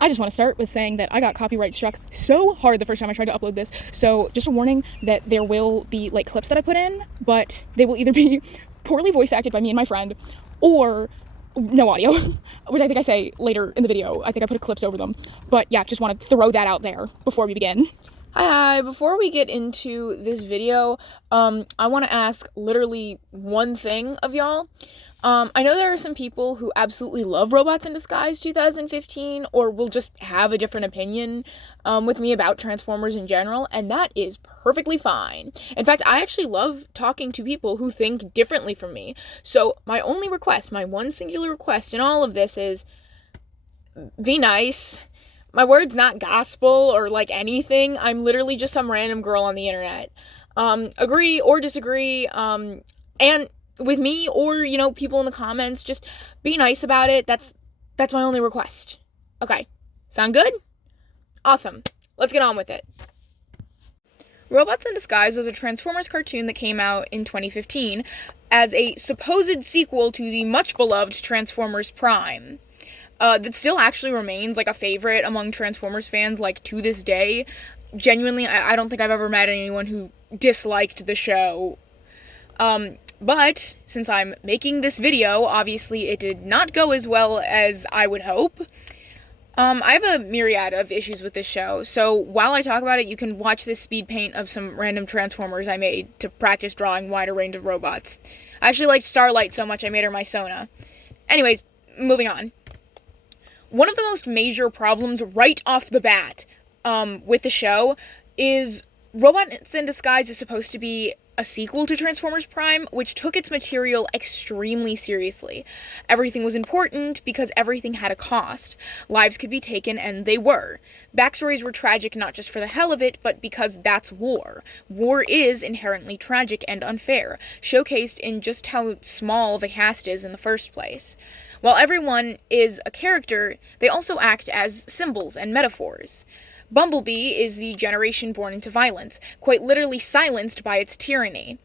I just want to start with saying that I got copyright struck so hard the first time I tried to upload this. So just a warning that there will be like clips that I put in, but they will either be poorly voice acted by me and my friend or no audio, which I think I say later in the video. I think I put clips over them. But yeah, just want to throw that out there before we begin. Hi, before we get into this video, I want to ask literally one thing of y'all. I know there are some people who absolutely love Robots in Disguise 2015, or will just have a different opinion with me about Transformers in general, and that is perfectly fine. In fact, I actually love talking to people who think differently from me. So my only request, my one singular request in all of this is, be nice. My word's not gospel or like anything. I'm literally just some random girl on the internet. Agree or disagree, and with me or, you know, people in the comments, just be nice about it. That's my only request. Okay. Sound good? Awesome. Let's get on with it. Robots in Disguise was a Transformers cartoon that came out in 2015 as a supposed sequel to the much-beloved Transformers Prime. That still actually remains, like, a favorite among Transformers fans, like, to this day. Genuinely, I don't think I've ever met anyone who disliked the show. But since I'm making this video, obviously it did not go as well as I would hope. I have a myriad of issues with this show, so while I talk about it, you can watch this speed paint of some random Transformers I made to practice drawing wider range of robots. I actually liked Starlight so much I made her my Sona. Anyways, moving on. One of the most major problems right off the bat with the show is Robots in Disguise is supposed to be a sequel to Transformers Prime, which took its material extremely seriously. Everything was important because everything had a cost. Lives could be taken, and they were. Backstories were tragic not just for the hell of it, but because that's war. War is inherently tragic and unfair, showcased in just how small the cast is in the first place. While everyone is a character, they also act as symbols and metaphors. Bumblebee is the generation born into violence, quite literally silenced by its tyranny.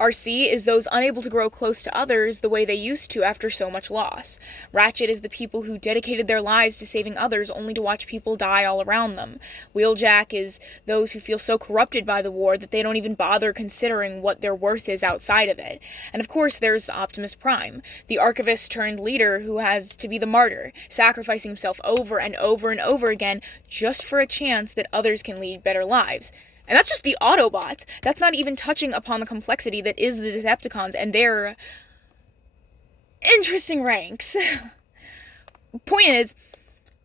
RC is those unable to grow close to others the way they used to after so much loss. Ratchet is the people who dedicated their lives to saving others only to watch people die all around them. Wheeljack is those who feel so corrupted by the war that they don't even bother considering what their worth is outside of it. And of course there's Optimus Prime, the archivist turned leader who has to be the martyr, sacrificing himself over and over and over again just for a chance that others can lead better lives. And that's just the Autobots. That's not even touching upon the complexity that is the Decepticons and their interesting ranks. Point is,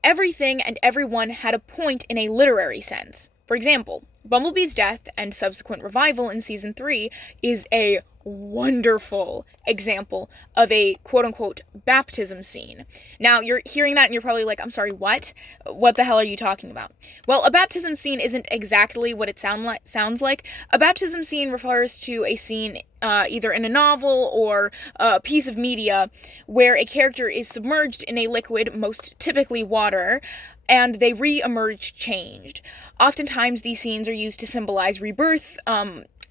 everything and everyone had a point in a literary sense. For example, Bumblebee's death and subsequent revival in Season 3 is a wonderful example of a quote-unquote baptism scene. Now, you're hearing that and you're probably like, I'm sorry, what? What the hell are you talking about? Well, a baptism scene isn't exactly what it sounds like. A baptism scene refers to a scene either in a novel or a piece of media where a character is submerged in a liquid, most typically water, and they re-emerge changed. Oftentimes, these scenes are used to symbolize rebirth,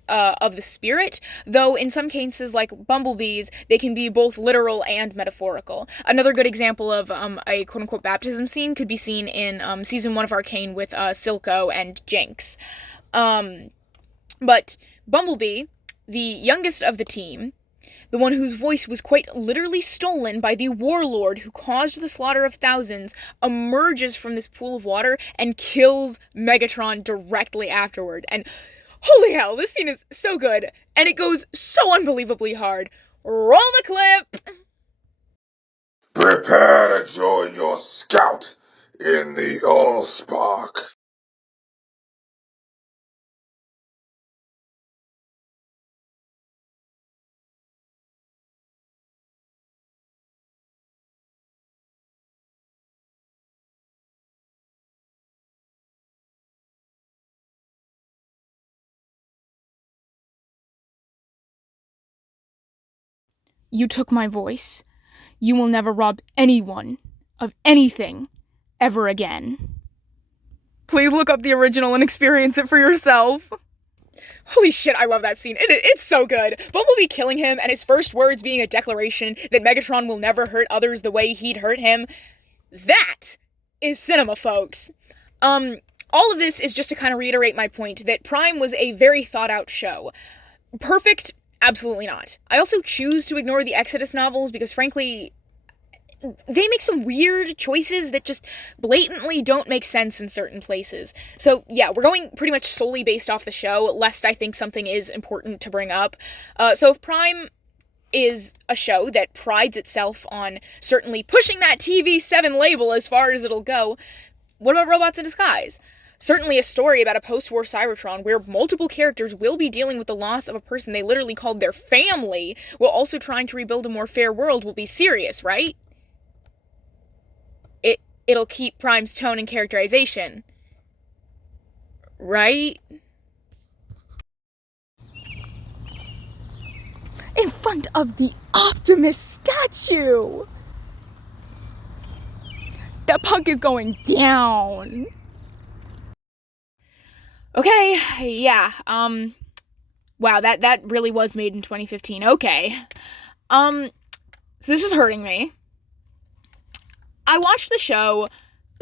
of the spirit, though in some cases, like Bumblebee's, they can be both literal and metaphorical. Another good example of a quote-unquote baptism scene could be seen in Season 1 of Arcane with Silco and Jinx. But Bumblebee, the youngest of the team, the one whose voice was quite literally stolen by the warlord who caused the slaughter of thousands, emerges from this pool of water and kills Megatron directly afterward. And holy hell, this scene is so good, and it goes so unbelievably hard. Roll the clip! Prepare to join your scout in the Allspark. You took my voice. You will never rob anyone of anything ever again. Please look up the original and experience it for yourself. Holy shit, I love that scene. It's so good. Bumblebee killing him and his first words being a declaration that Megatron will never hurt others the way he'd hurt him. That is cinema, folks. All of this is just to kind of reiterate my point that Prime was a very thought out show. Perfect? Absolutely not. I also choose to ignore the Exodus novels because, frankly, they make some weird choices that just blatantly don't make sense in certain places. So, yeah, we're going pretty much solely based off the show, lest I think something is important to bring up. So if Prime is a show that prides itself on certainly pushing that TV7 label as far as it'll go, what about Robots in Disguise? Certainly a story about a post-war Cybertron where multiple characters will be dealing with the loss of a person they literally called their family while also trying to rebuild a more fair world will be serious, right? It'll keep Prime's tone and characterization. Right? In front of the Optimus statue! That punk is going down. Okay, yeah, wow, that really was made in 2015. Okay. So this is hurting me. I watched the show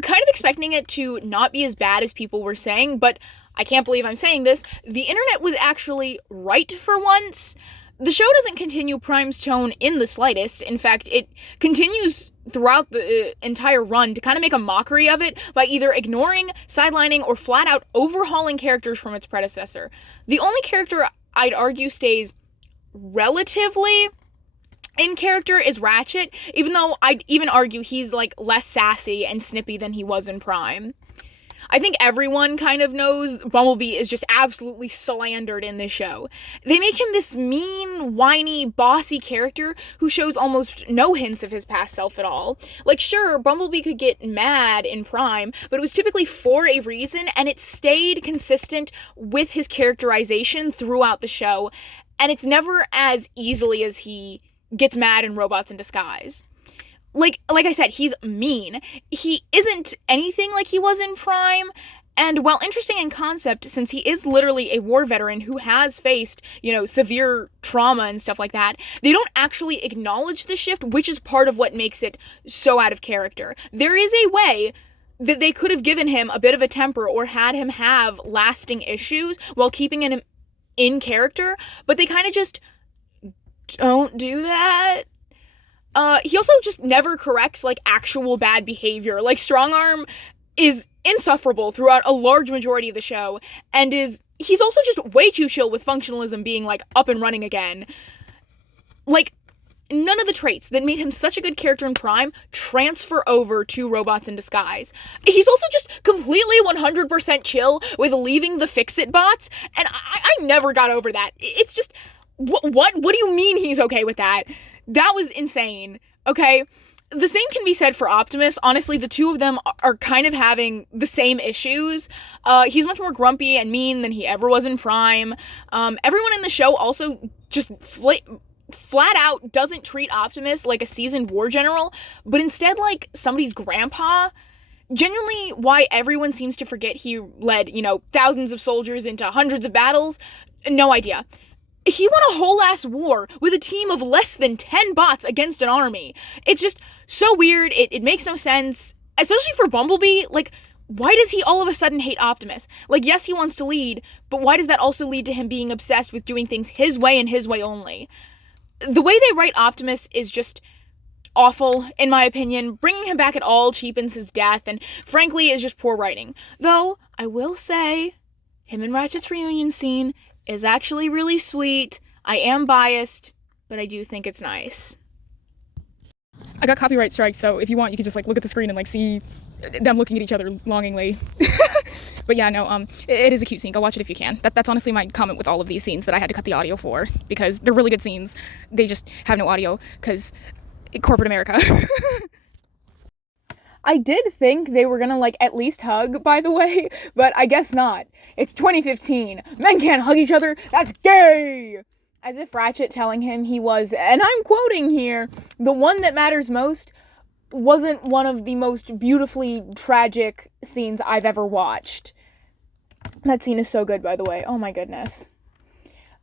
kind of expecting it to not be as bad as people were saying, but I can't believe I'm saying this. The internet was actually right for once. The show doesn't continue Prime's tone in the slightest. In fact, it continues throughout the entire run to kind of make a mockery of it by either ignoring, sidelining, or flat out overhauling characters from its predecessor. The only character I'd argue stays relatively in character is Ratchet, even though I'd even argue he's like less sassy and snippy than he was in Prime. I think everyone kind of knows Bumblebee is just absolutely slandered in this show. They make him this mean, whiny, bossy character who shows almost no hints of his past self at all. Like, sure, Bumblebee could get mad in Prime, but it was typically for a reason, and it stayed consistent with his characterization throughout the show, and it's never as easily as he gets mad in Robots in Disguise. Like I said, he's mean. He isn't anything like he was in Prime, and while interesting in concept, since he is literally a war veteran who has faced, severe trauma and stuff like that, they don't actually acknowledge the shift, which is part of what makes it so out of character. There is a way that they could have given him a bit of a temper or had him have lasting issues while keeping him in character, but they kind of just don't do that. He also just never corrects, actual bad behavior. Strongarm is insufferable throughout a large majority of the show, and he's also just way too chill with functionalism being, up and running again. None of the traits that made him such a good character in Prime transfer over to Robots in Disguise. He's also just completely 100% chill with leaving the Fix-It bots, and I never got over that. It's just... What do you mean he's okay with that? That was insane, okay? The same can be said for Optimus. Honestly, the two of them are kind of having the same issues. He's much more grumpy and mean than he ever was in Prime. Everyone in the show also just flat out doesn't treat Optimus like a seasoned war general, but instead like somebody's grandpa. Genuinely, why everyone seems to forget he led, thousands of soldiers into hundreds of battles, no idea. He won a whole ass war with a team of less than 10 bots against an army. It's just so weird. It makes no sense. Especially for Bumblebee. Why does he all of a sudden hate Optimus? Yes, he wants to lead, but why does that also lead to him being obsessed with doing things his way and his way only? The way they write Optimus is just awful, in my opinion. Bringing him back at all cheapens his death, and frankly is just poor writing. Though, I will say, him and Ratchet's reunion scene is actually really sweet. I am biased, but I do think it's nice. I got copyright strikes, so if you want, you can just look at the screen and see them looking at each other longingly. But yeah, no, it is a cute scene. Go watch it if you can. That's honestly my comment with all of these scenes that I had to cut the audio for, because they're really good scenes. They just have no audio, because corporate America. I did think they were gonna, at least hug, by the way, but I guess not. It's 2015. Men can't hug each other. That's gay! As if Ratchet telling him he was, and I'm quoting here, the one that matters most, wasn't one of the most beautifully tragic scenes I've ever watched. That scene is so good, by the way. Oh my goodness.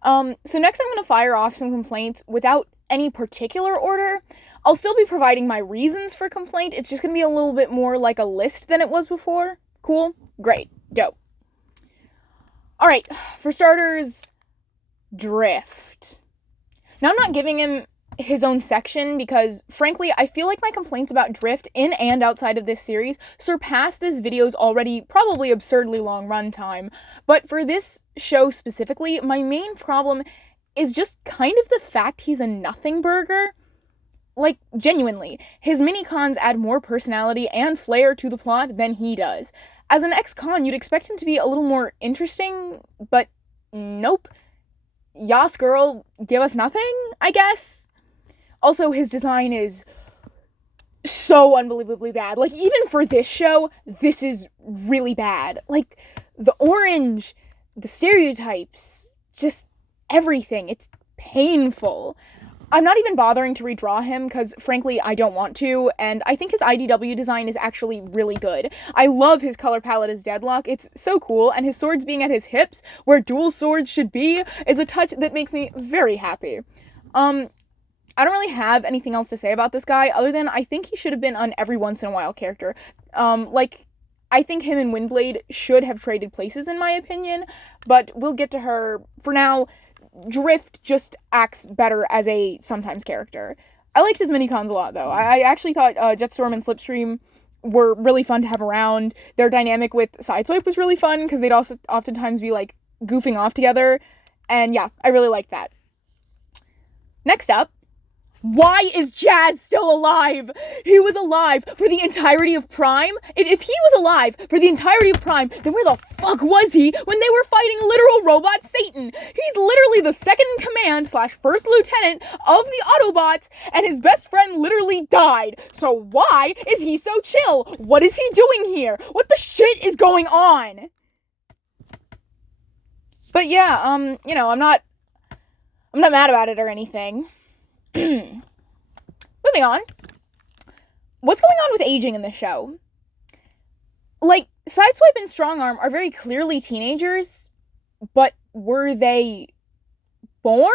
So next I'm gonna fire off some complaints without any particular order. I'll still be providing my reasons for complaint. It's just going to be a little bit more like a list than it was before. Cool? Great. Dope. Alright, for starters, Drift. Now, I'm not giving him his own section because, frankly, I feel like my complaints about Drift in and outside of this series surpass this video's already probably absurdly long runtime. But for this show specifically, my main problem is just kind of the fact he's a nothing burger. Like, genuinely, his mini-cons add more personality and flair to the plot than he does. As an ex-con, you'd expect him to be a little more interesting, but nope. Yas girl, give us nothing, I guess? Also, his design is so unbelievably bad. Like, even for this show, this is really bad. Like, the orange, the stereotypes, just everything. It's painful. I'm not even bothering to redraw him because, frankly, I don't want to, and I think his IDW design is actually really good. I love his color palette as Deadlock. It's so cool, and his swords being at his hips, where dual swords should be, is a touch that makes me very happy. I don't really have anything else to say about this guy, other than I think he should have been an every once in a while character. I think him and Windblade should have traded places, in my opinion, but we'll get to her. For now, Drift just acts better as a sometimes character. I liked his mini-cons a lot, though. I actually thought Jetstorm and Slipstream were really fun to have around. Their dynamic with Sideswipe was really fun, because they'd also oftentimes be, like, goofing off together. And yeah, I really liked that. Next up, why is Jazz still alive? He was alive for the entirety of Prime? If he was alive for the entirety of Prime, then where the fuck was he when they were fighting literal robot Satan? He's literally the second in command / first lieutenant of the Autobots, and his best friend literally died. So why is he so chill? What is he doing here? What the shit is going on? But yeah, I'm not mad about it or anything. Moving on. What's going on with aging in this show? Like, Sideswipe and Strongarm are very clearly teenagers, but were they born?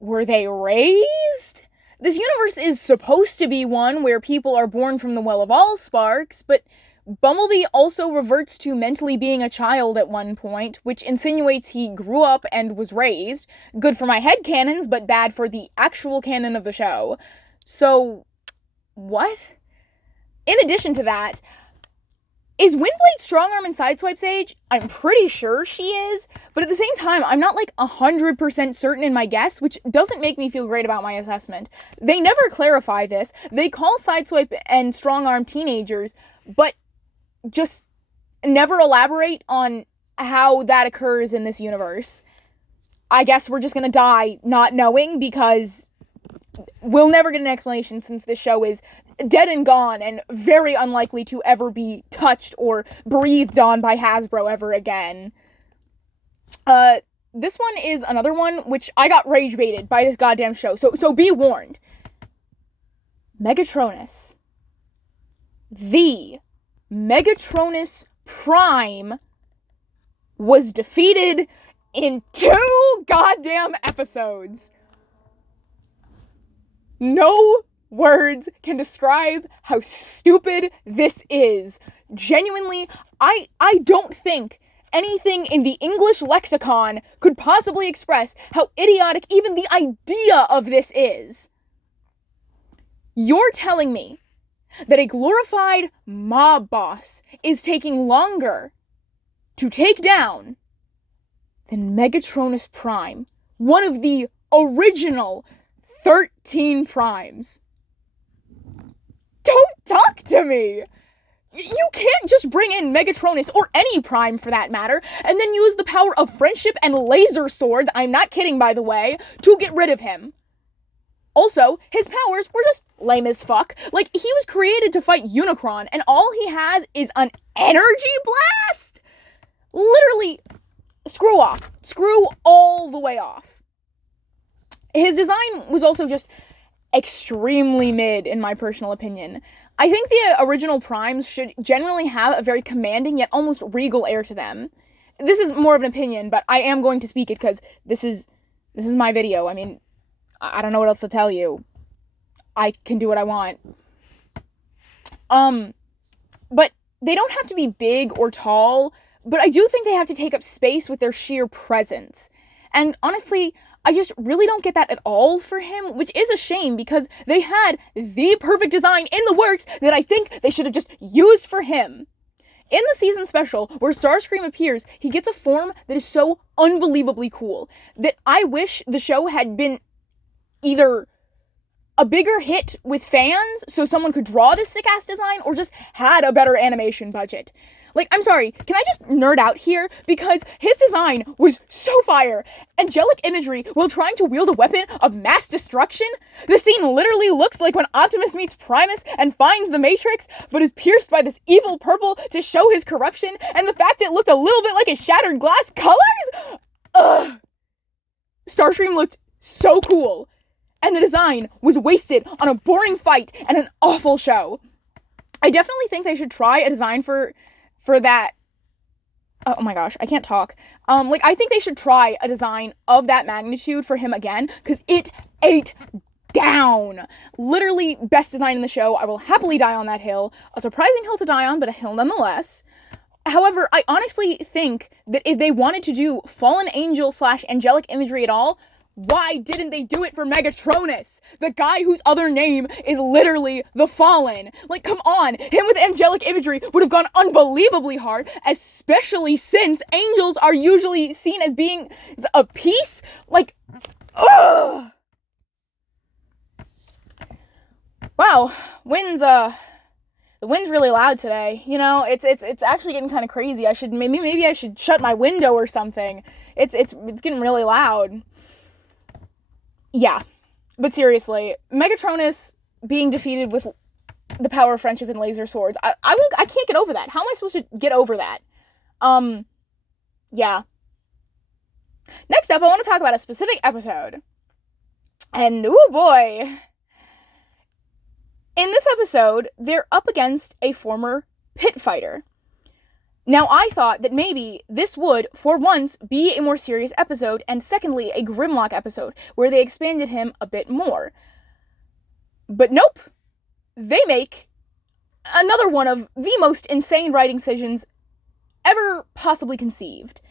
Were they raised? This universe is supposed to be one where people are born from the well of all sparks, but Bumblebee also reverts to mentally being a child at one point, which insinuates he grew up and was raised. Good for my headcanons, but bad for the actual canon of the show. So, what? In addition to that, is Windblade Strongarm and Sideswipe's age? I'm pretty sure she is, but at the same time, I'm not like 100% certain in my guess, which doesn't make me feel great about my assessment. They never clarify this. They call Sideswipe and Strongarm teenagers, but just never elaborate on how that occurs in this universe. I guess we're just gonna die not knowing, because we'll never get an explanation since this show is dead and gone and very unlikely to ever be touched or breathed on by Hasbro ever again. This one is another one which I got rage baited by this goddamn show, so be warned. Megatronus. The Megatronus Prime was defeated in 2 goddamn episodes. No words can describe how stupid this is. Genuinely, I don't think anything in the English lexicon could possibly express how idiotic even the idea of this is. You're telling me that a glorified mob boss is taking longer to take down than Megatronus Prime, one of the original 13 primes. Don't talk to me! You can't just bring in Megatronus, or any prime for that matter, and then use the power of friendship and laser swords, I'm not kidding by the way, to get rid of him. Also, his powers were just lame as fuck. Like, he was created to fight Unicron, and all he has is an energy blast? Literally, screw off. Screw all the way off. His design was also just extremely mid, in my personal opinion. I think the original primes should generally have a very commanding yet almost regal air to them. This is more of an opinion, but I am going to speak it because this is my video. I mean, I don't know what else to tell you. I can do what I want. But they don't have to be big or tall, but I do think they have to take up space with their sheer presence. And honestly, I just really don't get that at all for him, which is a shame because they had the perfect design in the works that I think they should have just used for him. In the season special, where Starscream appears, he gets a form that is so unbelievably cool that I wish the show had been either a bigger hit with fans so someone could draw this sick-ass design, or just had a better animation budget. Like, I'm sorry, can I just nerd out here? Because his design was so fire. Angelic imagery while trying to wield a weapon of mass destruction? The scene literally looks like when Optimus meets Primus and finds the Matrix, but is pierced by this evil purple to show his corruption, and the fact it looked a little bit like a shattered glass colors? Ugh. Starscream looked so cool, and the design was wasted on a boring fight and an awful show. I definitely think they should try a design for that. Oh my gosh, I can't talk. I think they should try a design of that magnitude for him again, because it ate down. Literally best design in the show. I will happily die on that hill. A surprising hill to die on, but a hill nonetheless. However, I honestly think that if they wanted to do fallen angel / angelic imagery at all, why didn't they do it for Megatronus? The guy whose other name is literally the Fallen. Like, come on. Him with angelic imagery would have gone unbelievably hard, especially since angels are usually seen as being a piece. Like, ugh. Wow. The wind's really loud today. You know, it's actually getting kind of crazy. Maybe I should shut my window or something. It's getting really loud. Yeah, but seriously, Megatronus being defeated with the power of friendship and laser swords, I can't get over that. How am I supposed to get over that? Yeah. Next up, I want to talk about a specific episode. And, oh boy. In this episode, they're up against a former pit fighter. Now, I thought that maybe this would, for once, be a more serious episode, and secondly, a Grimlock episode, where they expanded him a bit more. But nope. They make another one of the most insane writing decisions ever possibly conceived.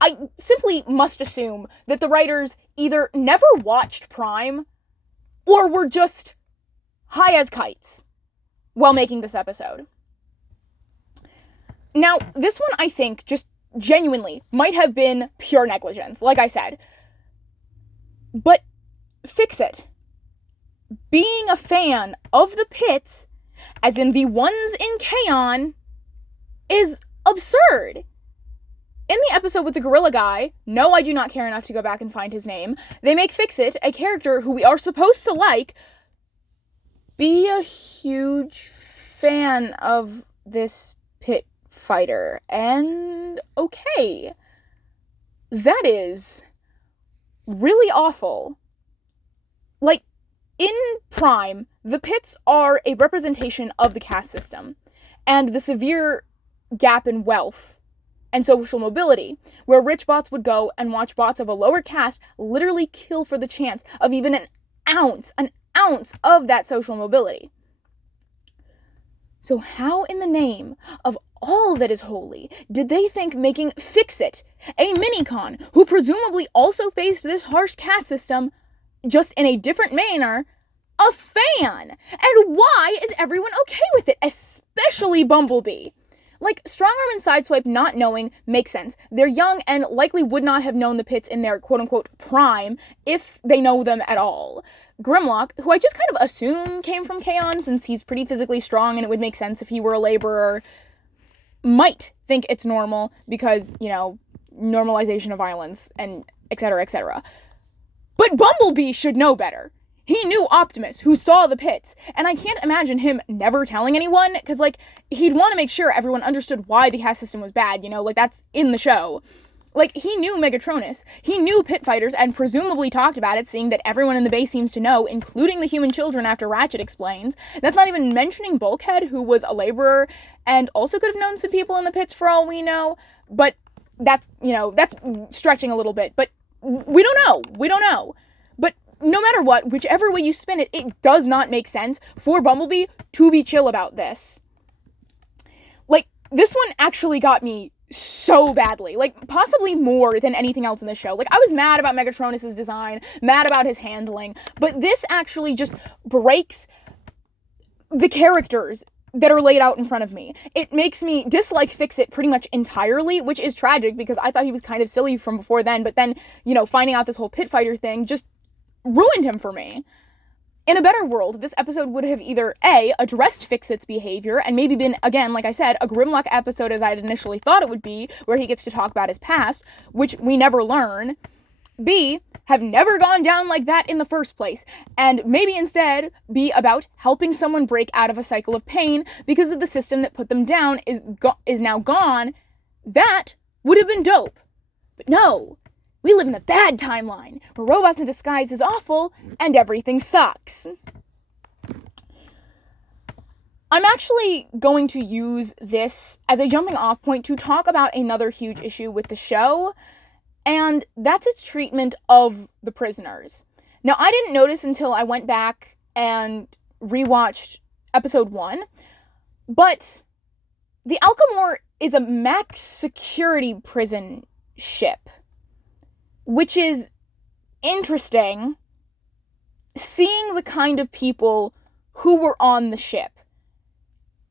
I simply must assume that the writers either never watched Prime, or were just high as kites while making this episode. Now, this one, I think, just genuinely might have been pure negligence, like I said. But fix it. Being a fan of the pits, as in the ones in K-On!, is absurd. In the episode with the gorilla guy, no, I do not care enough to go back and find his name, they make Fix-It, a character who we are supposed to like, be a huge fan of this pit fighter. And okay, that is really awful. Like, in Prime, the pits are a representation of the caste system and the severe gap in wealth and social mobility, where rich bots would go and watch bots of a lower caste literally kill for the chance of even an ounce of that social mobility. So how in the name of all that is holy did they think making Fix-It, a mini-con who presumably also faced this harsh caste system, just in a different manner, a fan? And why is everyone okay with it, especially Bumblebee? Like, Strongarm and Sideswipe not knowing makes sense. They're young and likely would not have known the pits in their quote-unquote prime if they know them at all. Grimlock, who I just kind of assume came from K-On! Since he's pretty physically strong and it would make sense if he were a laborer, might think it's normal because, you know, normalization of violence and etc., etc. But Bumblebee should know better. He knew Optimus, who saw the pits, and I can't imagine him never telling anyone, because, like, he'd want to make sure everyone understood why the caste system was bad, you know, like, that's in the show. Like, he knew Megatronus, he knew pit fighters, and presumably talked about it, seeing that everyone in the base seems to know, including the human children after Ratchet explains. That's not even mentioning Bulkhead, who was a laborer, and also could have known some people in the pits for all we know, but that's, you know, that's stretching a little bit, but we don't know. But no matter what, whichever way you spin it, it does not make sense for Bumblebee to be chill about this. Like, this one actually got me so badly, like, possibly more than anything else in the show. Like, I was mad about Megatronus's design, mad about his handling, but this actually just breaks the characters that are laid out in front of me. It makes me dislike Fix-It pretty much entirely, which is tragic because I thought he was kind of silly from before then, but then, you know, finding out this whole pit fighter thing just ruined him for me. In a better world, this episode would have either A, addressed Fix-It's behavior, and maybe been, again, like I said, a Grimlock episode as I had initially thought it would be, where he gets to talk about his past, which we never learn. B, have never gone down like that in the first place, and maybe instead be about helping someone break out of a cycle of pain because of the system that put them down is now gone. That would have been dope. But no. We live in the bad timeline, where Robots in Disguise is awful, and everything sucks. I'm actually going to use this as a jumping off point to talk about another huge issue with the show, and that's its treatment of the prisoners. Now, I didn't notice until I went back and rewatched episode 1, but the Alchemore is a max security prison ship, which is interesting, seeing the kind of people who were on the ship.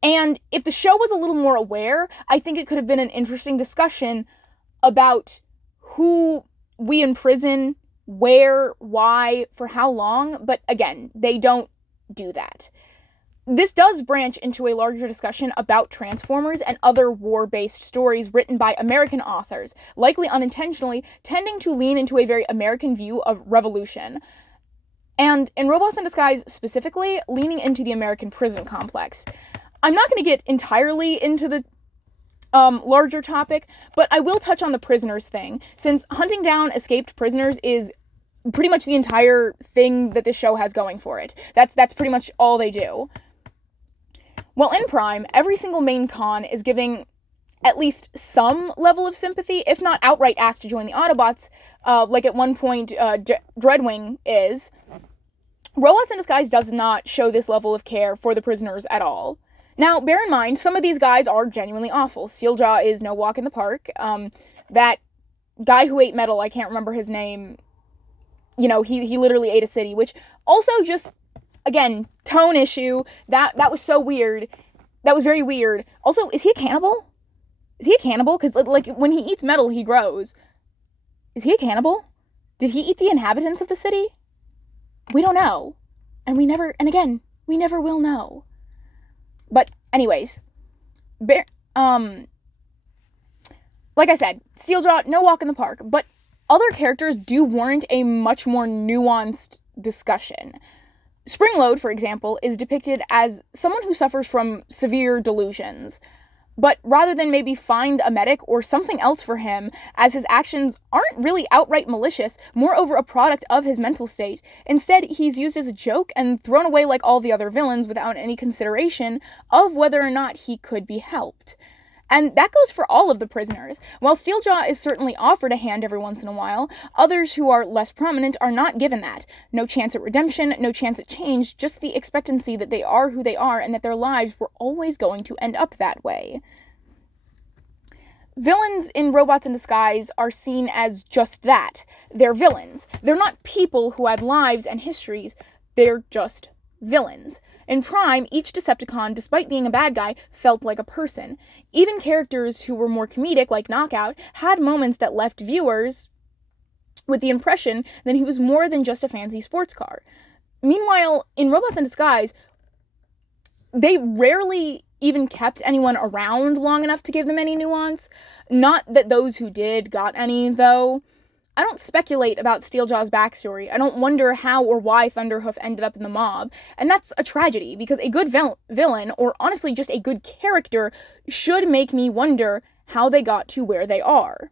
And if the show was a little more aware, I think it could have been an interesting discussion about who we imprison, where, why, for how long, but again, they don't do that. This does branch into a larger discussion about Transformers and other war-based stories written by American authors, likely unintentionally, tending to lean into a very American view of revolution. And in Robots in Disguise specifically, leaning into the American prison complex. I'm not going to get entirely into the larger topic, but I will touch on the prisoners thing, since hunting down escaped prisoners is pretty much the entire thing that this show has going for it. That's pretty much all they do. Well, in Prime, every single main con is giving at least some level of sympathy, if not outright asked to join the Autobots, like at one point Dreadwing is. Robots in Disguise does not show this level of care for the prisoners at all. Now, bear in mind, some of these guys are genuinely awful. Steeljaw is no walk in the park. That guy who ate metal, I can't remember his name, you know, he literally ate a city, which also just, again, tone issue. That was so weird. That was very weird. Also, is he a cannibal? Is he a cannibal? Because, like, when he eats metal, he grows. Is he a cannibal? Did he eat the inhabitants of the city? We don't know. And we never will know. But, anyways, like I said, Steeljaw, no walk in the park, but other characters do warrant a much more nuanced discussion. Springload, for example, is depicted as someone who suffers from severe delusions, but rather than maybe find a medic or something else for him, as his actions aren't really outright malicious, moreover a product of his mental state, instead he's used as a joke and thrown away like all the other villains without any consideration of whether or not he could be helped. And that goes for all of the prisoners. While Steeljaw is certainly offered a hand every once in a while, others who are less prominent are not given that. No chance at redemption, no chance at change, just the expectancy that they are who they are and that their lives were always going to end up that way. Villains in Robots in Disguise are seen as just that. They're villains. They're not people who had lives and histories. They're just villains. In Prime, each Decepticon, despite being a bad guy, felt like a person. Even characters who were more comedic, like Knockout, had moments that left viewers with the impression that he was more than just a fancy sports car. Meanwhile, in Robots in Disguise, they rarely even kept anyone around long enough to give them any nuance. Not that those who did got any, though. I don't speculate about Steeljaw's backstory. I don't wonder how or why Thunderhoof ended up in the mob. And that's a tragedy, because a good villain, or honestly just a good character, should make me wonder how they got to where they are.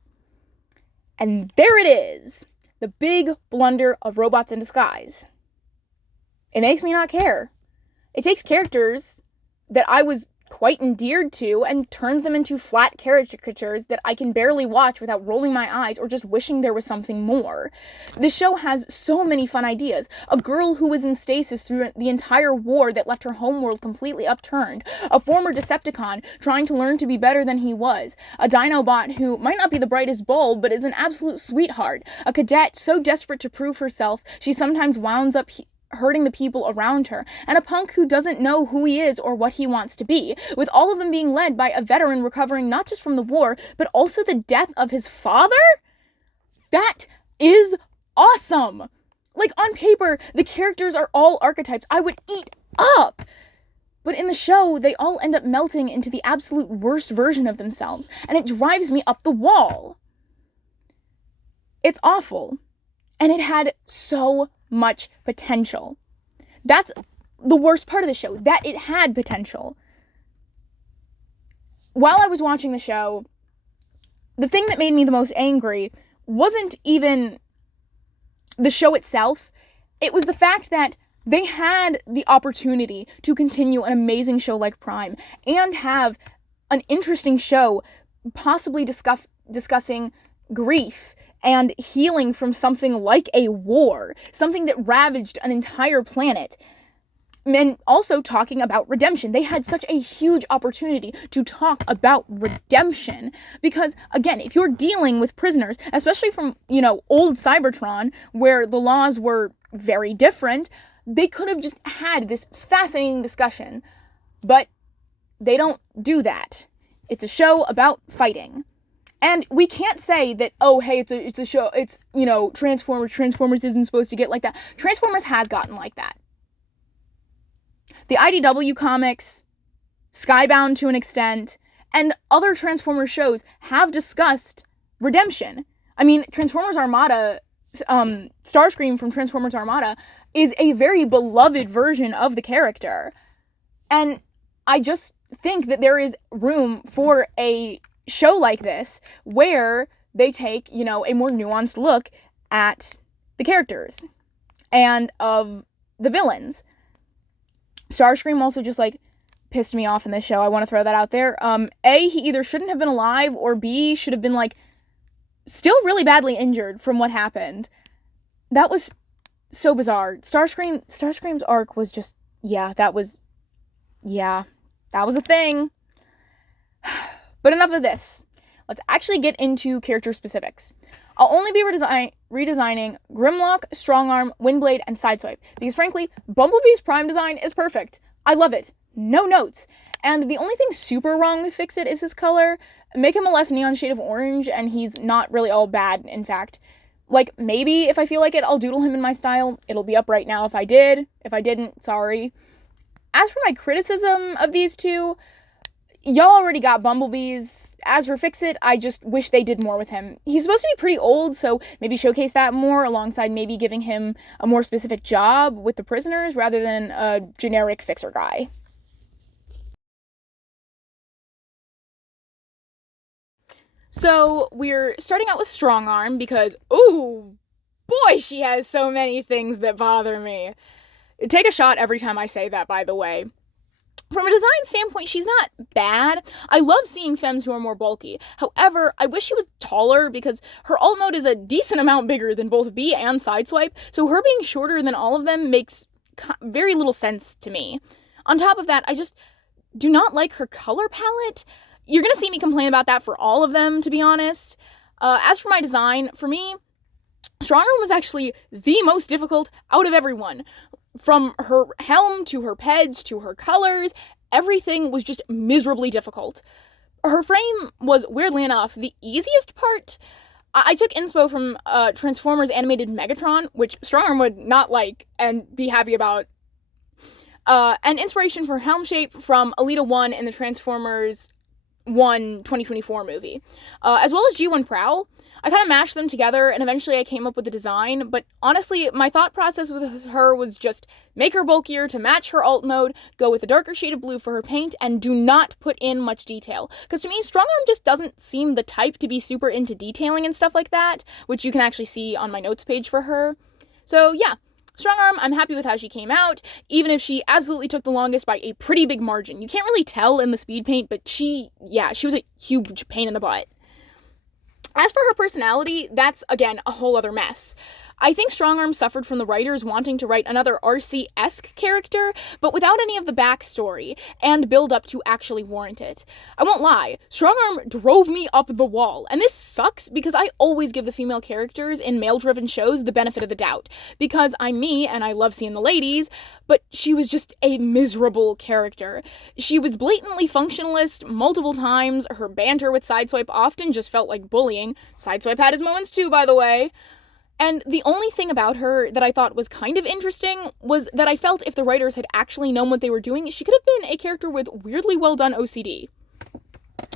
And there it is. The big blunder of Robots in Disguise. It makes me not care. It takes characters that I was quite endeared to, and turns them into flat caricatures that I can barely watch without rolling my eyes or just wishing there was something more. The show has so many fun ideas. A girl who was in stasis through the entire war that left her homeworld completely upturned. A former Decepticon trying to learn to be better than he was. A Dinobot who might not be the brightest bulb, but is an absolute sweetheart. A cadet so desperate to prove herself, she sometimes wounds up hurting the people around her, and a punk who doesn't know who he is or what he wants to be, with all of them being led by a veteran recovering not just from the war, but also the death of his father? That is awesome! Like, on paper, the characters are all archetypes I would eat up! But in the show, they all end up melting into the absolute worst version of themselves, and it drives me up the wall. It's awful. And it had so much potential. That's the worst part of the show, that it had potential. While I was watching the show, the thing that made me the most angry wasn't even the show itself. It was the fact that they had the opportunity to continue an amazing show like Prime and have an interesting show possibly discussing grief and healing from something like a war, something that ravaged an entire planet, and also talking about redemption. They had such a huge opportunity to talk about redemption, because, again, if you're dealing with prisoners, especially from, old Cybertron, where the laws were very different, they could have just had this fascinating discussion, but they don't do that. It's a show about fighting. And we can't say that, oh, hey, it's a show, it's, Transformers isn't supposed to get like that. Transformers has gotten like that. The IDW comics, Skybound to an extent, and other Transformers shows have discussed redemption. I mean, Transformers Armada, Starscream from Transformers Armada is a very beloved version of the character. And I just think that there is room for a show like this where they take, a more nuanced look at the characters and of the villains. Starscream also just pissed me off in this show. I want to throw that out there. A, he either shouldn't have been alive, or B, should have been still really badly injured from what happened. That was so bizarre. Starscream's arc was just, that was a thing. But enough of this. Let's actually get into character specifics. I'll only be redesigning Grimlock, Strongarm, Windblade, and Sideswipe, because frankly, Bumblebee's Prime design is perfect. I love it. No notes. And the only thing super wrong with Fix-It is his color. Make him a less neon shade of orange, and he's not really all bad, in fact. Maybe if I feel like it, I'll doodle him in my style. It'll be up right now if I did. If I didn't, sorry. As for my criticism of these two, y'all already got Bumblebees. As for Fix-It, I just wish they did more with him. He's supposed to be pretty old, so maybe showcase that more alongside maybe giving him a more specific job with the prisoners rather than a generic fixer guy. So we're starting out with Strongarm because, ooh, boy, she has so many things that bother me. Take a shot every time I say that, by the way. From a design standpoint, she's not bad. I love seeing femmes who are more bulky. However, I wish she was taller because her alt mode is a decent amount bigger than both B and Sideswipe, so her being shorter than all of them makes very little sense to me. On top of that, I just do not like her color palette. You're gonna see me complain about that for all of them, to be honest. As for my design, for me, Strongarm was actually the most difficult out of everyone. From her helm, to her peds, to her colors, everything was just miserably difficult. Her frame was, weirdly enough, the easiest part. I took inspo from Transformers Animated Megatron, which Strongarm would not like and be happy about. And inspiration for helm shape from Alita 1 in the Transformers 1 2024 movie. As well as G1 Prowl. I kind of mashed them together, and eventually I came up with a design, but honestly, my thought process with her was just make her bulkier to match her alt mode, go with a darker shade of blue for her paint, and do not put in much detail. Because to me, Strongarm just doesn't seem the type to be super into detailing and stuff like that, which you can actually see on my notes page for her. So yeah, Strongarm, I'm happy with how she came out, even if she absolutely took the longest by a pretty big margin. You can't really tell in the speed paint, but she was a huge pain in the butt. As for her personality, that's, again, a whole other mess. I think Strongarm suffered from the writers wanting to write another RC-esque character, but without any of the backstory and build-up to actually warrant it. I won't lie, Strongarm drove me up the wall, and this sucks because I always give the female characters in male-driven shows the benefit of the doubt, because I'm me and I love seeing the ladies, but she was just a miserable character. She was blatantly functionalist multiple times, her banter with Sideswipe often just felt like bullying. Sideswipe had his moments too, by the way. And the only thing about her that I thought was kind of interesting was that I felt if the writers had actually known what they were doing, she could have been a character with weirdly well done OCD.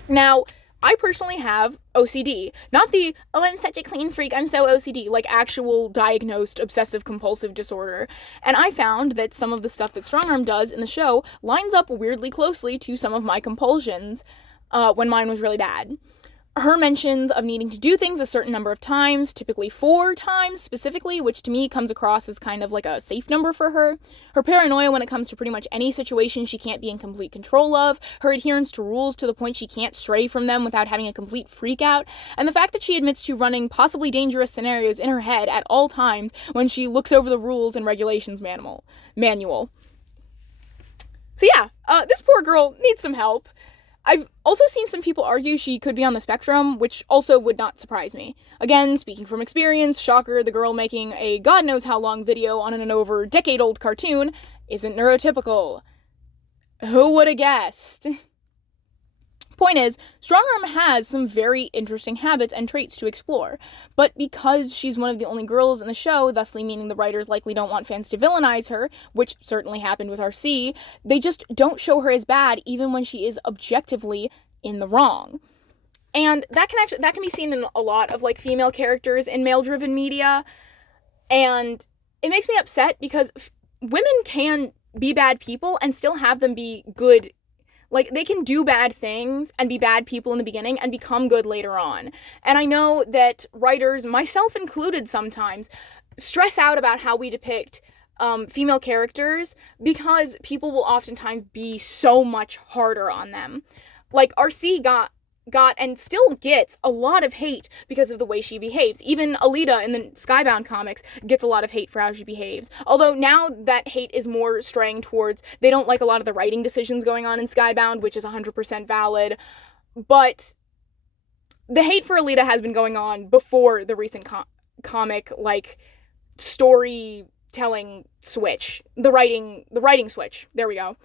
Now, I personally have OCD. Not the, oh, I'm such a clean freak, I'm so OCD, like actual diagnosed obsessive compulsive disorder. And I found that some of the stuff that Strongarm does in the show lines up weirdly closely to some of my compulsions when mine was really bad. Her mentions of needing to do things a certain number of times, typically 4 times specifically, which to me comes across as kind of like a safe number for her. Her paranoia when it comes to pretty much any situation she can't be in complete control of. Her adherence to rules to the point she can't stray from them without having a complete freak out. And the fact that she admits to running possibly dangerous scenarios in her head at all times when she looks over the rules and regulations manual. So yeah, this poor girl needs some help. I've also seen some people argue she could be on the spectrum, which also would not surprise me. Again, speaking from experience, shocker, the girl making a god knows how long video on an over decade-old cartoon isn't neurotypical. Who would have guessed? Point is, Strongarm has some very interesting habits and traits to explore, but because she's one of the only girls in the show, thusly meaning the writers likely don't want fans to villainize her, which certainly happened with RC, they just don't show her as bad even when she is objectively in the wrong. And that can be seen in a lot of like female characters in male-driven media, and it makes me upset because women can be bad people and still have them be good. Like, they can do bad things and be bad people in the beginning and become good later on. And I know that writers, myself included sometimes, stress out about how we depict female characters because people will oftentimes be so much harder on them. Like, RC got and still gets a lot of hate because of the way she behaves. Even Alita in the Skybound comics gets a lot of hate for how she behaves. Although now that hate is more straying towards, they don't like a lot of the writing decisions going on in Skybound, which is 100% valid. But the hate for Alita has been going on before the recent comic, like, storytelling switch. The writing switch. There we go.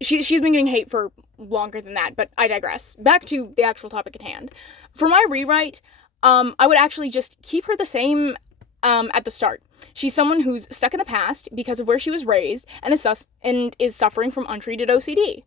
She's been getting hate for longer than that, but I digress. Back to the actual topic at hand. For my rewrite, I would actually just keep her the same at the start. She's someone who's stuck in the past because of where she was raised and is suffering from untreated OCD.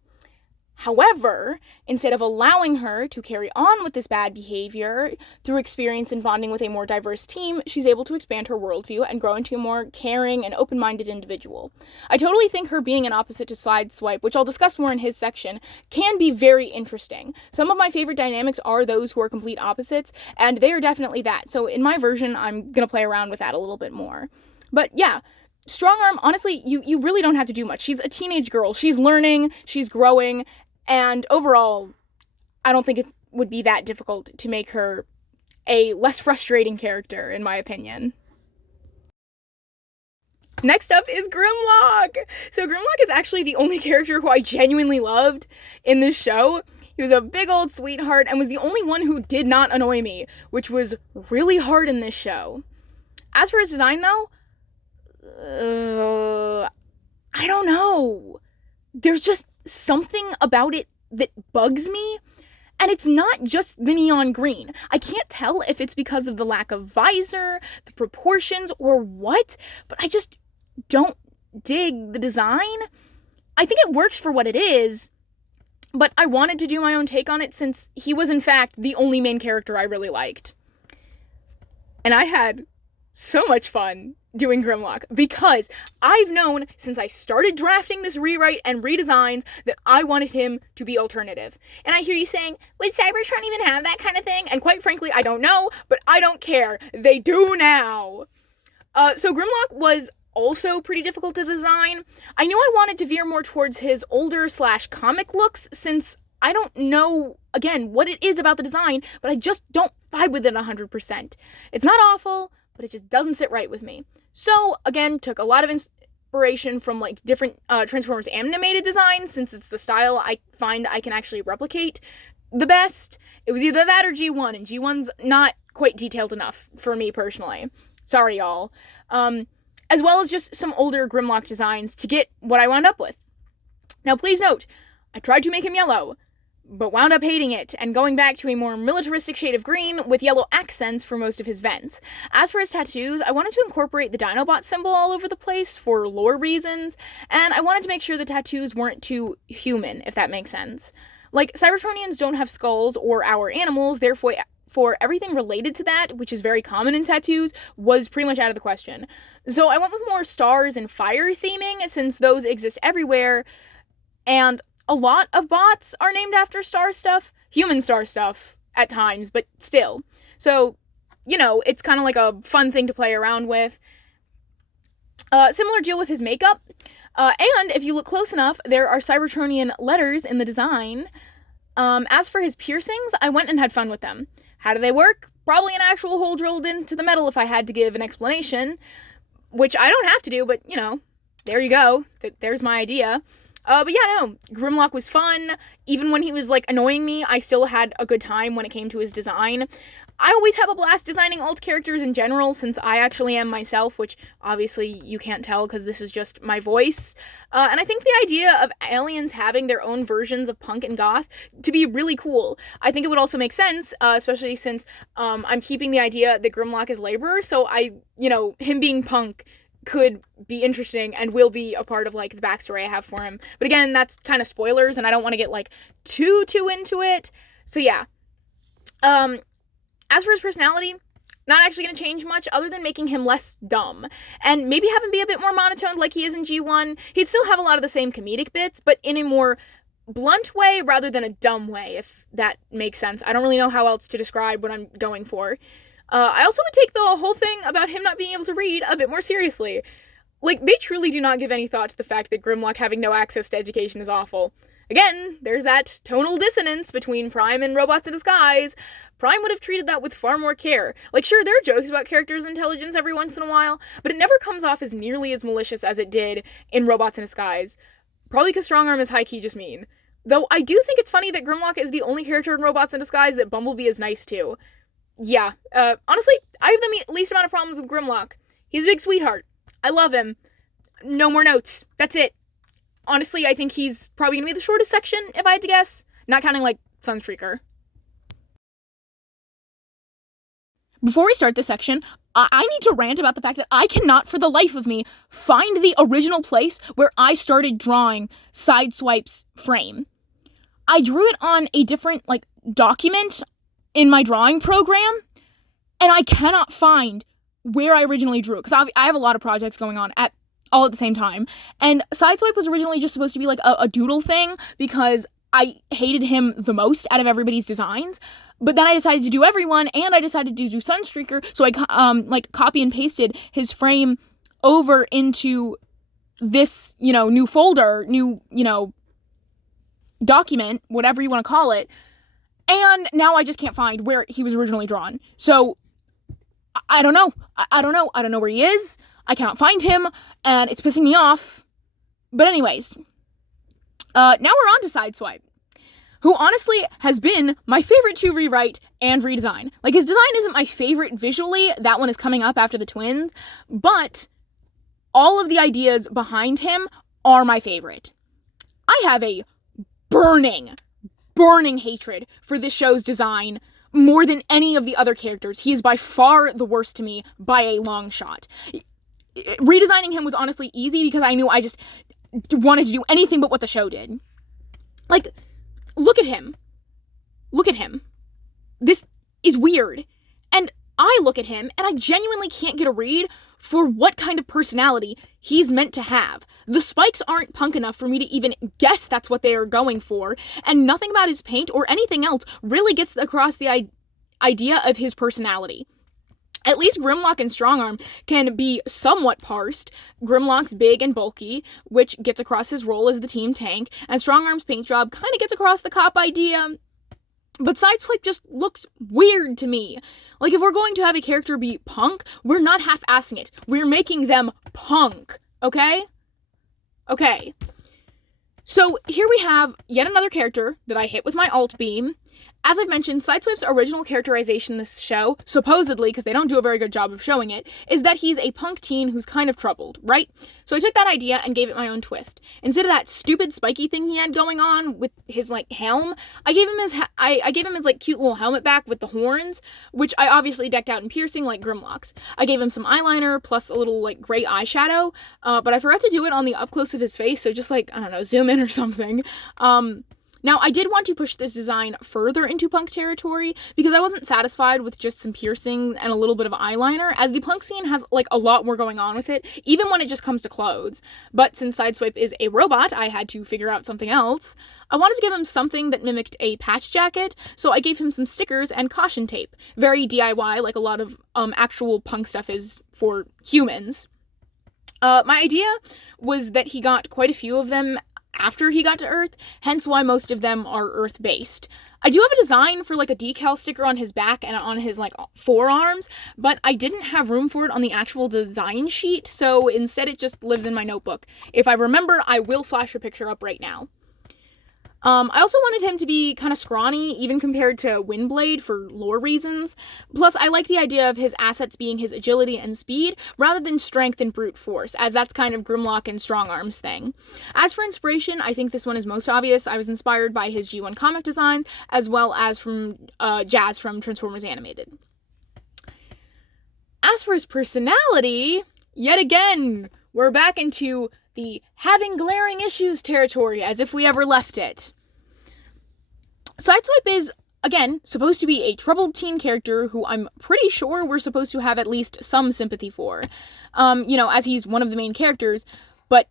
However, instead of allowing her to carry on with this bad behavior through experience and bonding with a more diverse team, she's able to expand her worldview and grow into a more caring and open-minded individual. I totally think her being an opposite to Sideswipe, which I'll discuss more in his section, can be very interesting. Some of my favorite dynamics are those who are complete opposites, and they are definitely that. So in my version, I'm gonna play around with that a little bit more. But yeah, Strongarm, honestly, you really don't have to do much. She's a teenage girl. She's learning, she's growing, and overall, I don't think it would be that difficult to make her a less frustrating character, in my opinion. Next up is Grimlock! So Grimlock is actually the only character who I genuinely loved in this show. He was a big old sweetheart and was the only one who did not annoy me, which was really hard in this show. As for his design, though, I don't know. There's just something about it that bugs me, and it's not just the neon green. I can't tell if it's because of the lack of visor, the proportions, or what, but I just don't dig the design. I think it works for what it is, but I wanted to do my own take on it since he was in fact the only main character I really liked. And I had so much fun doing Grimlock because I've known since I started drafting this rewrite and redesigns that I wanted him to be alternative. And I hear you saying, would Cybertron even have that kind of thing? And quite frankly, I don't know, but I don't care. They do now. So Grimlock was also pretty difficult to design. I knew I wanted to veer more towards his older / comic looks, since I don't know, again, what it is about the design, but I just don't vibe with it 100%. It's not awful, but it just doesn't sit right with me. So, again, took a lot of inspiration from, like, different Transformers animated designs, since it's the style I find I can actually replicate the best. It was either that or G1, and G1's not quite detailed enough for me personally. Sorry, y'all. As well as just some older Grimlock designs to get what I wound up with. Now, please note, I tried to make him yellow, but wound up hating it, and going back to a more militaristic shade of green with yellow accents for most of his vents. As for his tattoos, I wanted to incorporate the Dinobot symbol all over the place for lore reasons, and I wanted to make sure the tattoos weren't too human, if that makes sense. Like, Cybertronians don't have skulls or our animals, therefore everything related to that, which is very common in tattoos, was pretty much out of the question. So I went with more stars and fire theming, since those exist everywhere, and a lot of bots are named after star stuff, human star stuff at times, but still. So, you know, it's kind of like a fun thing to play around with. Similar deal with his makeup. And if you look close enough, there are Cybertronian letters in the design. As for his piercings, I went and had fun with them. How do they work? Probably an actual hole drilled into the metal if I had to give an explanation, which I don't have to do, but, you know, there you go. There's my idea. But yeah, no, Grimlock was fun. Even when he was, like, annoying me, I still had a good time when it came to his design. I always have a blast designing alt characters in general, since I actually am myself, which obviously you can't tell because this is just my voice. And I think the idea of aliens having their own versions of punk and goth to be really cool. I think it would also make sense, especially since I'm keeping the idea that Grimlock is laborer, so him being punk could be interesting and will be a part of, like, the backstory I have for him. But again, that's kind of spoilers, and I don't want to get, like, too into it. So yeah. As for his personality, not actually going to change much other than making him less dumb. And maybe have him be a bit more monotone like he is in G1. He'd still have a lot of the same comedic bits, but in a more blunt way rather than a dumb way, if that makes sense. I don't really know how else to describe what I'm going for. I also would take the whole thing about him not being able to read a bit more seriously. Like, they truly do not give any thought to the fact that Grimlock having no access to education is awful. Again, there's that tonal dissonance between Prime and Robots in Disguise. Prime would have treated that with far more care. Like, sure, there are jokes about characters' intelligence every once in a while, but it never comes off as nearly as malicious as it did in Robots in Disguise. Probably because Strongarm is high-key just mean. Though I do think it's funny that Grimlock is the only character in Robots in Disguise that Bumblebee is nice to. Yeah, honestly, I have the least amount of problems with Grimlock. He's a big sweetheart. I love him. No more notes. That's it. Honestly, I think he's probably gonna be the shortest section, if I had to guess. Not counting, like, Sunstreaker. Before we start this section, I need to rant about the fact that I cannot, for the life of me, find the original place where I started drawing Sideswipe's frame. I drew it on a different, like, document in my drawing program, and I cannot find where I originally drew it, because I have a lot of projects going on all at the same time, and Sideswipe was originally just supposed to be, like, a doodle thing, because I hated him the most out of everybody's designs, but then I decided to do everyone, and I decided to do Sunstreaker, so I, copy and pasted his frame over into this, new folder, new, document, whatever you want to call it, and now I just can't find where he was originally drawn. So, I don't know. I don't know. I don't know where he is. I cannot find him, and it's pissing me off. But anyways, now we're on to Sideswipe, who honestly has been my favorite to rewrite and redesign. Like, his design isn't my favorite visually. That one is coming up after the twins. But all of the ideas behind him are my favorite. I have a burning hatred for this show's design more than any of the other characters. He is by far the worst to me by a long shot. Redesigning him was honestly easy because I knew I just wanted to do anything but what the show did. Like, look at him. Look at him. This is weird. And I look at him and I genuinely can't get a read for what kind of personality he's meant to have. The spikes aren't punk enough for me to even guess that's what they are going for, and nothing about his paint or anything else really gets across the idea of his personality. At least Grimlock and Strongarm can be somewhat parsed. Grimlock's big and bulky, which gets across his role as the team tank, and Strongarm's paint job kind of gets across the cop idea. But Sideswipe just looks weird to me. Like, if we're going to have a character be punk, we're not half-assing it. We're making them punk, okay? Okay. So here we have yet another character that I hit with my alt beam. As I've mentioned, Sideswipe's original characterization in this show, supposedly, because they don't do a very good job of showing it, is that he's a punk teen who's kind of troubled, right? So I took that idea and gave it my own twist. Instead of that stupid spiky thing he had going on with his, like, helm, I gave him his like, cute little helmet back with the horns, which I obviously decked out in piercing like Grimlock's. I gave him some eyeliner plus a little, like, gray eyeshadow, but I forgot to do it on the up-close of his face, so just, like, I don't know, zoom in or something. Now, I did want to push this design further into punk territory because I wasn't satisfied with just some piercing and a little bit of eyeliner, as the punk scene has, like, a lot more going on with it, even when it just comes to clothes. But since Sideswipe is a robot, I had to figure out something else. I wanted to give him something that mimicked a patch jacket, so I gave him some stickers and caution tape. Very DIY, like a lot of actual punk stuff is for humans. My idea was that he got quite a few of them after he got to Earth, hence why most of them are Earth-based. I do have a design for, like, a decal sticker on his back and on his, like, forearms, but I didn't have room for it on the actual design sheet, so instead it just lives in my notebook. If I remember, I will flash a picture up right now. I also wanted him to be kind of scrawny, even compared to Windblade for lore reasons. Plus, I like the idea of his assets being his agility and speed, rather than strength and brute force, as that's kind of Grimlock and Strongarm's thing. As for inspiration, I think this one is most obvious. I was inspired by his G1 comic designs, as well as from Jazz from Transformers Animated. As for his personality, yet again, we're back into the having glaring issues territory, as if we ever left it. Sideswipe is, again, supposed to be a troubled teen character who I'm pretty sure we're supposed to have at least some sympathy for. As he's one of the main characters, but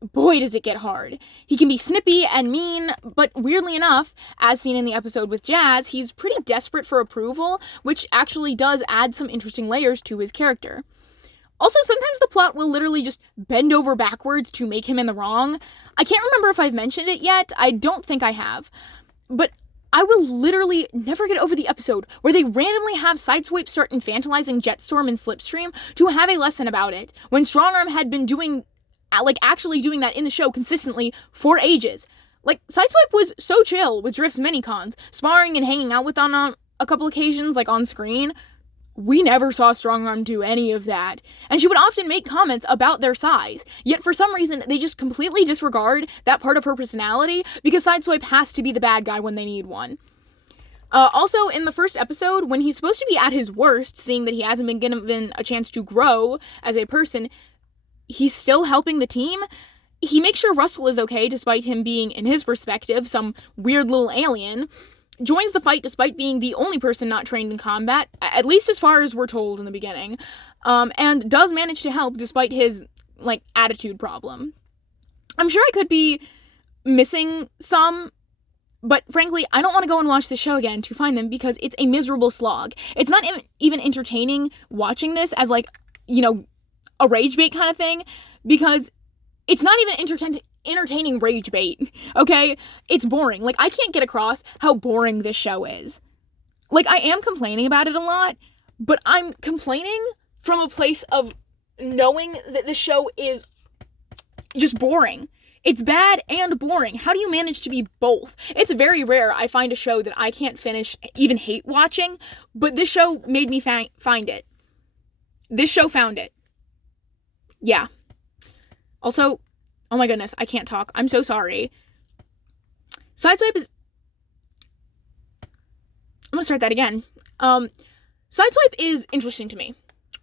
boy does it get hard. He can be snippy and mean, but weirdly enough, as seen in the episode with Jazz, he's pretty desperate for approval, which actually does add some interesting layers to his character. Also, sometimes the plot will literally just bend over backwards to make him in the wrong. I can't remember if I've mentioned it yet. I don't think I have. But I will literally never get over the episode where they randomly have Sideswipe start infantilizing Jetstorm and Slipstream to have a lesson about it, when Strongarm had been actually doing that in the show consistently for ages. Like, Sideswipe was so chill with Drift's minicons, sparring and hanging out with on a couple occasions, like on screen. We never saw Strongarm do any of that, and she would often make comments about their size, yet for some reason they just completely disregard that part of her personality because Sideswipe has to be the bad guy when they need one. Also, in the first episode, when he's supposed to be at his worst, seeing that he hasn't been given a chance to grow as a person, he's still helping the team. He makes sure Russell is okay despite him being, in his perspective, some weird little alien. Joins the fight despite being the only person not trained in combat, at least as far as we're told in the beginning, and does manage to help despite his, attitude problem. I'm sure I could be missing some, but frankly, I don't want to go and watch the show again to find them because it's a miserable slog. It's not even entertaining watching this as, a rage bait kind of thing, because it's not even entertaining rage bait, okay? It's boring. I can't get across how boring this show is. I am complaining about it a lot, but I'm complaining from a place of knowing that the show is just boring. It's bad and boring. How do you manage to be both? It's very rare I find a show that I can't finish, even hate watching, but this show made me find it. This show found it. Yeah. Also, oh my goodness, I can't talk. I'm so sorry. Sideswipe is... I'm gonna start that again. Sideswipe is interesting to me.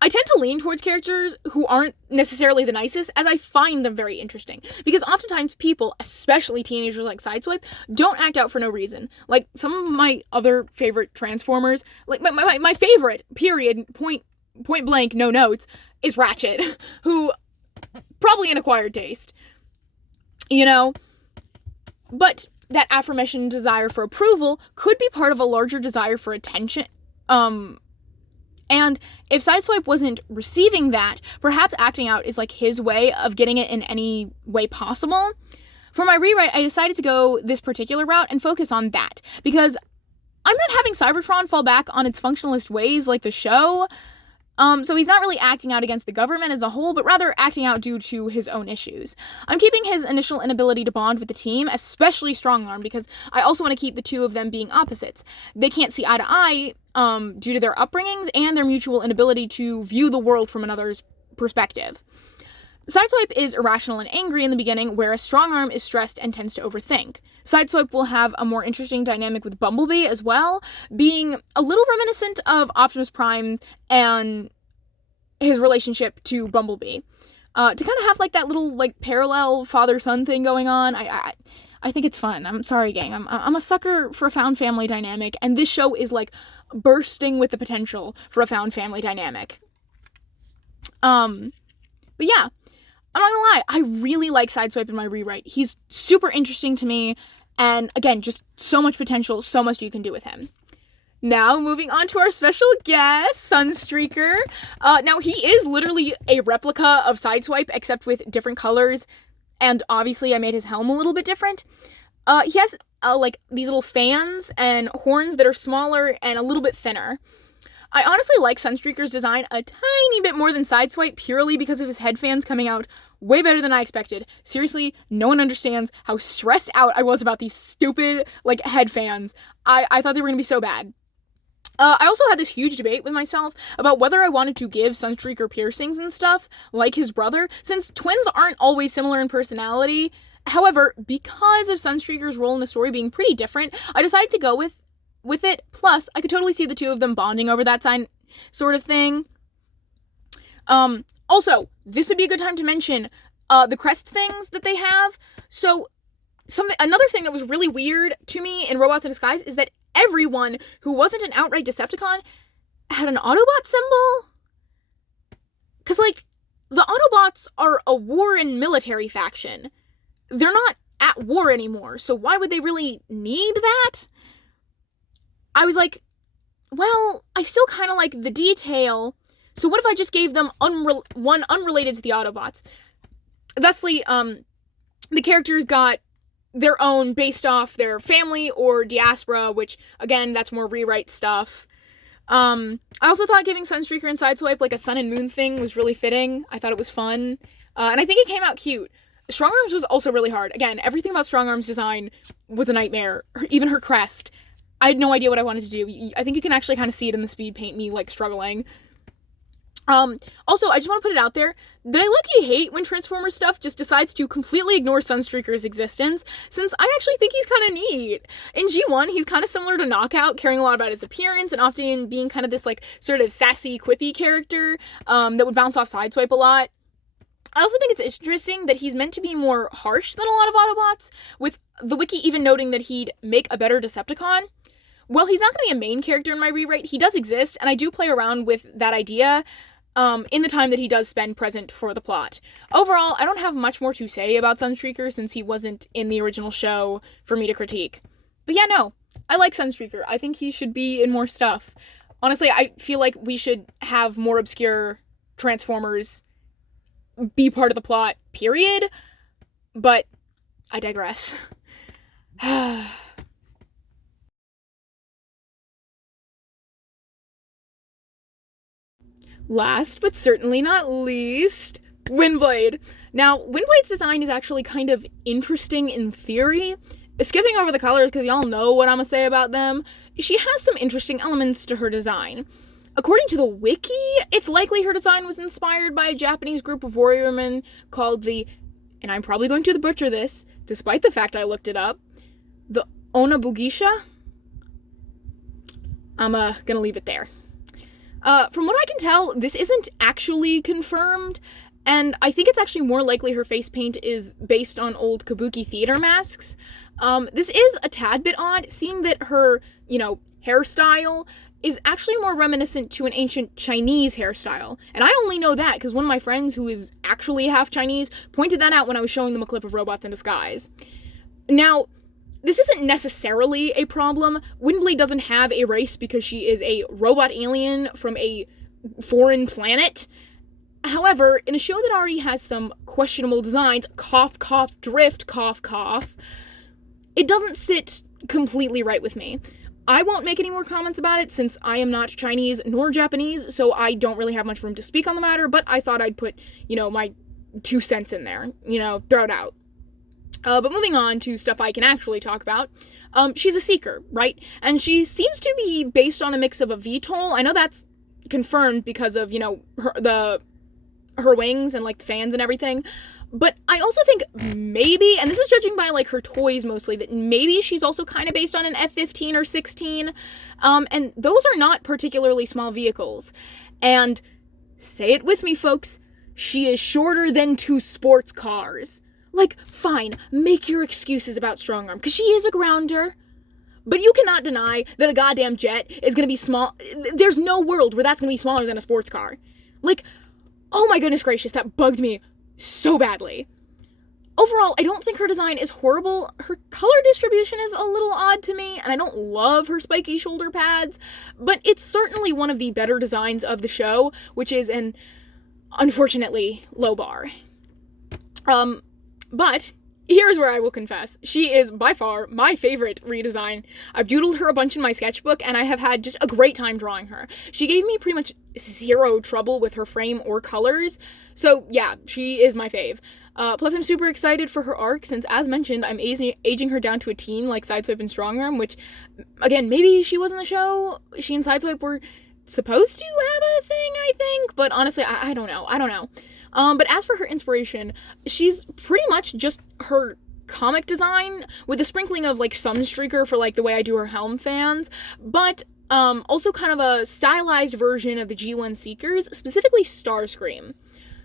I tend to lean towards characters who aren't necessarily the nicest, as I find them very interesting. Because oftentimes people, especially teenagers like Sideswipe, don't act out for no reason. Some of my other favorite Transformers, my favorite, period, point blank, no notes, is Ratchet, who probably an acquired taste. But that aforementioned desire for approval could be part of a larger desire for attention, And if Sideswipe wasn't receiving that, perhaps acting out is like his way of getting it in any way possible. For my rewrite, I decided to go this particular route and focus on that, because I'm not having Cybertron fall back on its functionalist ways like the show. So he's not really acting out against the government as a whole, but rather acting out due to his own issues. I'm keeping his initial inability to bond with the team, especially Strongarm, because I also want to keep the two of them being opposites. They can't see eye to eye due to their upbringings and their mutual inability to view the world from another's perspective. Sideswipe is irrational and angry in the beginning, whereas Strongarm is stressed and tends to overthink. Sideswipe will have a more interesting dynamic with Bumblebee as well, being a little reminiscent of Optimus Prime and his relationship to Bumblebee. To kind of have like that little like parallel father-son thing going on. I think it's fun. I'm sorry, gang. I'm a sucker for a found family dynamic, and this show is like bursting with the potential for a found family dynamic. But yeah. I'm not gonna lie, I really like Sideswipe in my rewrite. He's super interesting to me, and again, just so much potential, so much you can do with him. Now, moving on to our special guest, Sunstreaker. Now, he is literally a replica of Sideswipe, except with different colors, and obviously I made his helm a little bit different. He has, like, these little fans and horns that are smaller and a little bit thinner. I honestly like Sunstreaker's design a tiny bit more than Sideswipe, purely because of his head fans coming out way better than I expected. Seriously, no one understands how stressed out I was about these stupid, like, head fans. I thought they were gonna be so bad. I also had this huge debate with myself about whether I wanted to give Sunstreaker piercings and stuff, like his brother, since twins aren't always similar in personality. However, because of Sunstreaker's role in the story being pretty different, I decided to go with it. Plus, I could totally see the two of them bonding over that sort of thing. Also, this would be a good time to mention the crest things that they have. So, another thing that was really weird to me in Robots in Disguise is that everyone who wasn't an outright Decepticon had an Autobot symbol. Because, like, the Autobots are a war and military faction. They're not at war anymore, so why would they really need that? I was like, well, I still kind of like the detail, so what if I just gave them one unrelated to the Autobots? Thusly, the characters got their own based off their family or diaspora, which, again, that's more rewrite stuff. I also thought giving Sunstreaker and Sideswipe like a sun and moon thing was really fitting. I thought it was fun, and I think it came out cute. Strongarm's was also really hard. Again, everything about Strongarm's design was a nightmare, even her crest. I had no idea what I wanted to do. I think you can actually kind of see it in the speed paint, me, like, struggling. Also, I just want to put it out there that I low-key hate when Transformers stuff just decides to completely ignore Sunstreaker's existence, since I actually think he's kind of neat. In G1, he's kind of similar to Knockout, caring a lot about his appearance and often being kind of this, like, sort of sassy, quippy character, that would bounce off Sideswipe a lot. I also think it's interesting that he's meant to be more harsh than a lot of Autobots, with the wiki even noting that he'd make a better Decepticon. Well, he's not going to be a main character in my rewrite. He does exist, and I do play around with that idea in the time that he does spend present for the plot. Overall, I don't have much more to say about Sunstreaker since he wasn't in the original show for me to critique. But yeah, no, I like Sunstreaker. I think he should be in more stuff. Honestly, I feel like we should have more obscure Transformers be part of the plot, period. But I digress. Last, but certainly not least, Windblade. Now, Windblade's design is actually kind of interesting in theory. Skipping over the colors, because y'all know what I'm gonna say about them, she has some interesting elements to her design. According to the wiki, it's likely her design was inspired by a Japanese group of warrior women called the, and I'm probably going to butcher this, despite the fact I looked it up, the Onabugisha? I'm gonna leave it there. From what I can tell, this isn't actually confirmed, and I think it's actually more likely her face paint is based on old kabuki theater masks. This is a tad bit odd, seeing that her, hairstyle is actually more reminiscent to an ancient Chinese hairstyle. And I only know that because one of my friends who is actually half Chinese pointed that out when I was showing them a clip of Robots in Disguise. Now, this isn't necessarily a problem. Windblade doesn't have a race because she is a robot alien from a foreign planet. However, in a show that already has some questionable designs, cough, cough, drift, cough, cough, it doesn't sit completely right with me. I won't make any more comments about it since I am not Chinese nor Japanese, so I don't really have much room to speak on the matter, but I thought I'd put, my 2 cents in there, throw it out. But moving on to stuff I can actually talk about, she's a seeker, right? And she seems to be based on a mix of a VTOL. I know that's confirmed because of, her wings and, like, the fans and everything. But I also think maybe, and this is judging by, like, her toys mostly, that maybe she's also kind of based on an F-15 or 16. And those are not particularly small vehicles. And say it with me, folks, she is shorter than 2 sports cars. Like, fine, make your excuses about strong arm, because she is a grounder. But you cannot deny that a goddamn jet is going to be small. There's no world where that's going to be smaller than a sports car. Like, oh my goodness gracious, that bugged me so badly. Overall, I don't think her design is horrible. Her color distribution is a little odd to me, and I don't love her spiky shoulder pads, but it's certainly one of the better designs of the show, which is an, unfortunately, low bar. But here's where I will confess. She is by far my favorite redesign. I've doodled her a bunch in my sketchbook, and I have had just a great time drawing her. She gave me pretty much 0 trouble with her frame or colors, so yeah, she is my fave. Plus, I'm super excited for her arc, since, as mentioned, I'm aging her down to a teen, like Sideswipe and Strongarm, which, again, maybe she was in the show. She and Sideswipe were supposed to have a thing, I think, but honestly, I don't know. But as for her inspiration, she's pretty much just her comic design, with a sprinkling of, like, Sunstreaker for, like, the way I do her helm fans, but also kind of a stylized version of the G1 Seekers, specifically Starscream.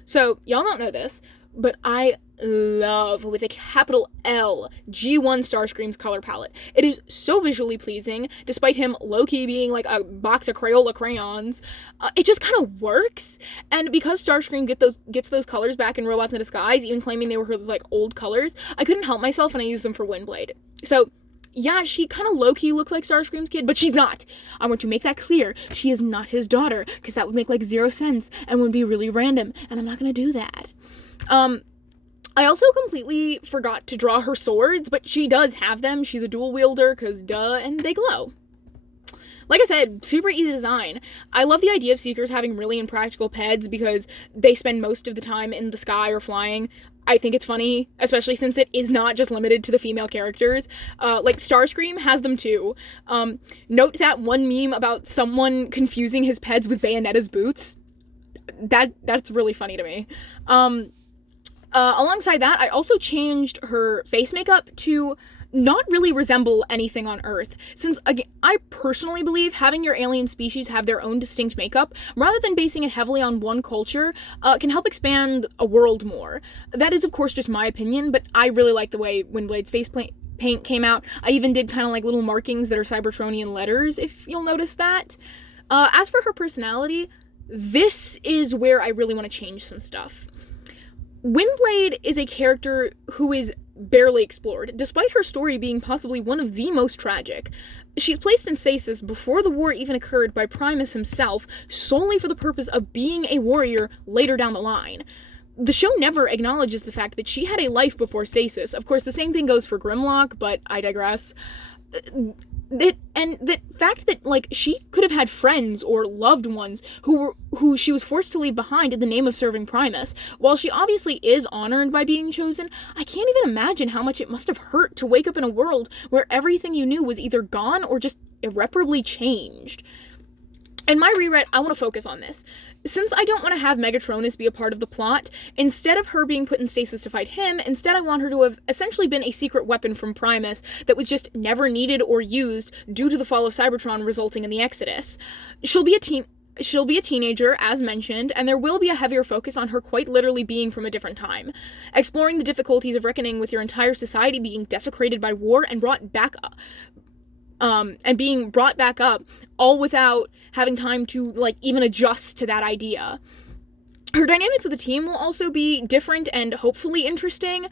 So, y'all don't know this, but I love, with a capital L, G1 Starscream's color palette. It is so visually pleasing, despite him low-key being like a box of Crayola crayons. It just kind of works, and because Starscream gets those colors back in Robots in Disguise, even claiming they were her, like, old colors, I couldn't help myself and I used them for Windblade. So, yeah, she kind of low-key looks like Starscream's kid, but she's not. I want to make that clear. She is not his daughter, because that would make, like, 0 sense and would be really random, and I'm not gonna do that. I also completely forgot to draw her swords, but she does have them. She's a dual wielder, because duh, and they glow. Like I said, super easy design. I love the idea of Seekers having really impractical peds, because they spend most of the time in the sky or flying. I think it's funny, especially since it is not just limited to the female characters. Like, Starscream has them too. Note that one meme about someone confusing his peds with Bayonetta's boots. That's really funny to me. Alongside that, I also changed her face makeup to not really resemble anything on Earth, since, again, I personally believe having your alien species have their own distinct makeup, rather than basing it heavily on one culture, can help expand a world more. That is, of course, just my opinion, but I really like the way Windblade's face paint came out. I even did kind of like little markings that are Cybertronian letters, if you'll notice that. As for her personality, this is where I really want to change some stuff. Windblade is a character who is barely explored, despite her story being possibly one of the most tragic. She's placed in stasis before the war even occurred by Primus himself, solely for the purpose of being a warrior later down the line. The show never acknowledges the fact that she had a life before stasis. Of course, the same thing goes for Grimlock, but I digress. The fact that, like, she could have had friends or loved ones who she was forced to leave behind in the name of serving Primus. While she obviously is honored by being chosen, I can't even imagine how much it must have hurt to wake up in a world where everything you knew was either gone or just irreparably changed. In my rewrite, I want to focus on this. Since I don't want to have Megatronus be a part of the plot, instead of her being put in stasis to fight him, instead I want her to have essentially been a secret weapon from Primus that was just never needed or used due to the fall of Cybertron resulting in the Exodus. She'll be a teenager, as mentioned, and there will be a heavier focus on her quite literally being from a different time, exploring the difficulties of reckoning with your entire society being desecrated by war and brought back up. Being brought back up, all without having time to, like, even adjust to that idea. Her dynamics with the team will also be different and hopefully interesting,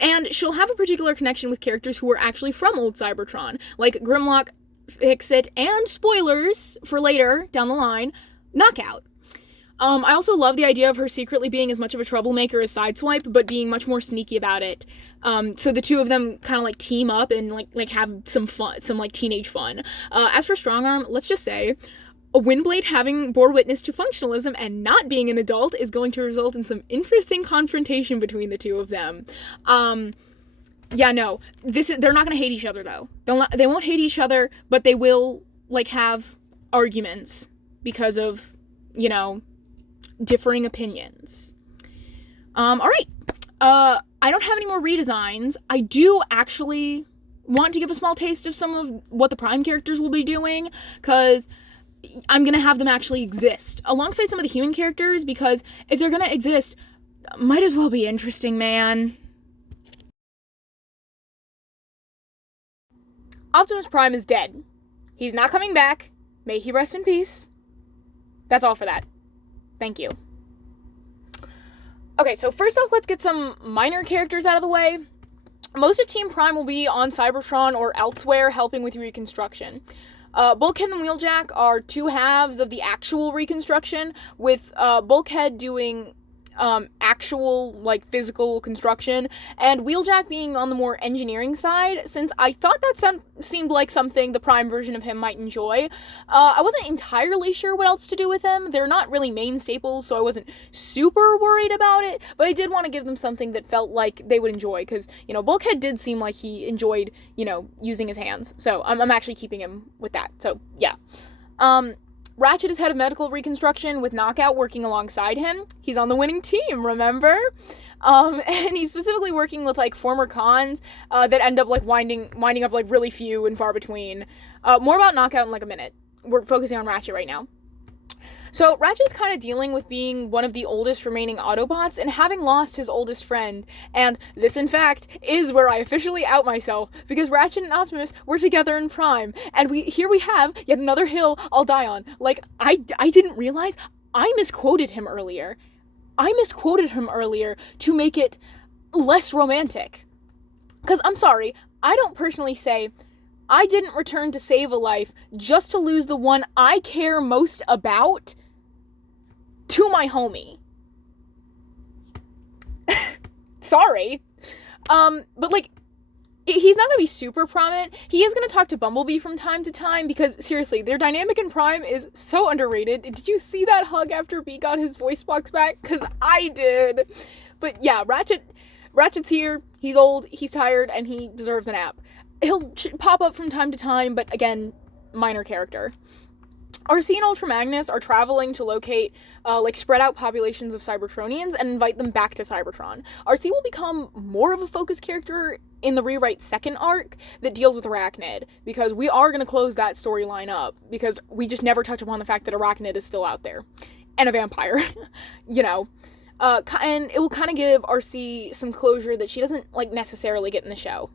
and she'll have a particular connection with characters who are actually from old Cybertron, like Grimlock, Fixit, and spoilers for later down the line, Knockout. I also love the idea of her secretly being as much of a troublemaker as Sideswipe, but being much more sneaky about it. So the two of them kind of like team up and like have some fun, some like teenage fun. As for Strongarm, let's just say a Windblade having bore witness to functionalism and not being an adult is going to result in some interesting confrontation between the two of them. Yeah, no, they're not gonna hate each other though. They won't hate each other, but they will like have arguments because of, you know, differing opinions. All right. I don't have any more redesigns. I do actually want to give a small taste of some of what the Prime characters will be doing, because I'm gonna have them actually exist alongside some of the human characters, because if they're gonna exist, might as well be interesting, man. Optimus Prime is dead. He's not coming back. May he rest in peace. That's all for that. Thank you. Okay, so first off, let's get some minor characters out of the way. Most of Team Prime will be on Cybertron or elsewhere helping with reconstruction. Bulkhead and Wheeljack are two halves of the actual reconstruction, with Bulkhead doing actual, like, physical construction, and Wheeljack being on the more engineering side, since I thought that seemed like something the Prime version of him might enjoy. I wasn't entirely sure what else to do with them. They're not really main staples, so I wasn't super worried about it, but I did want to give them something that felt like they would enjoy, because, you know, Bulkhead did seem like he enjoyed, you know, using his hands, so I'm actually keeping him with that, so, yeah. Ratchet is head of medical reconstruction, with Knockout working alongside him. He's on the winning team, remember? And he's specifically working with, like, former cons that end up, like, winding up, like, really few and far between. More about Knockout in, like, a minute. We're focusing on Ratchet right now. So, Ratchet's kind of dealing with being one of the oldest remaining Autobots and having lost his oldest friend. And this, in fact, is where I officially out myself, because Ratchet and Optimus were together in Prime. And here we have yet another hill I'll die on. Like, I didn't realize I misquoted him earlier. To make it less romantic. Because, I'm sorry, I don't personally say, I didn't return to save a life just to lose the one I care most about to my homie. Sorry. But, like, he's not gonna be super prominent. He is gonna talk to Bumblebee from time to time, because, seriously, their dynamic in Prime is so underrated. Did you see that hug after B got his voice box back? Because I did. But, yeah, Ratchet's here, he's old, he's tired, and he deserves a nap. He'll pop up from time to time, but again, minor character. RC and Ultra Magnus are traveling to locate, like, spread out populations of Cybertronians and invite them back to Cybertron. RC will become more of a focus character in the Rewrite second arc that deals with Arachnid, because we are going to close that storyline up, because we just never touch upon the fact that Arachnid is still out there. And a vampire, you know. And it will kind of give RC some closure that she doesn't, like, necessarily get in the show.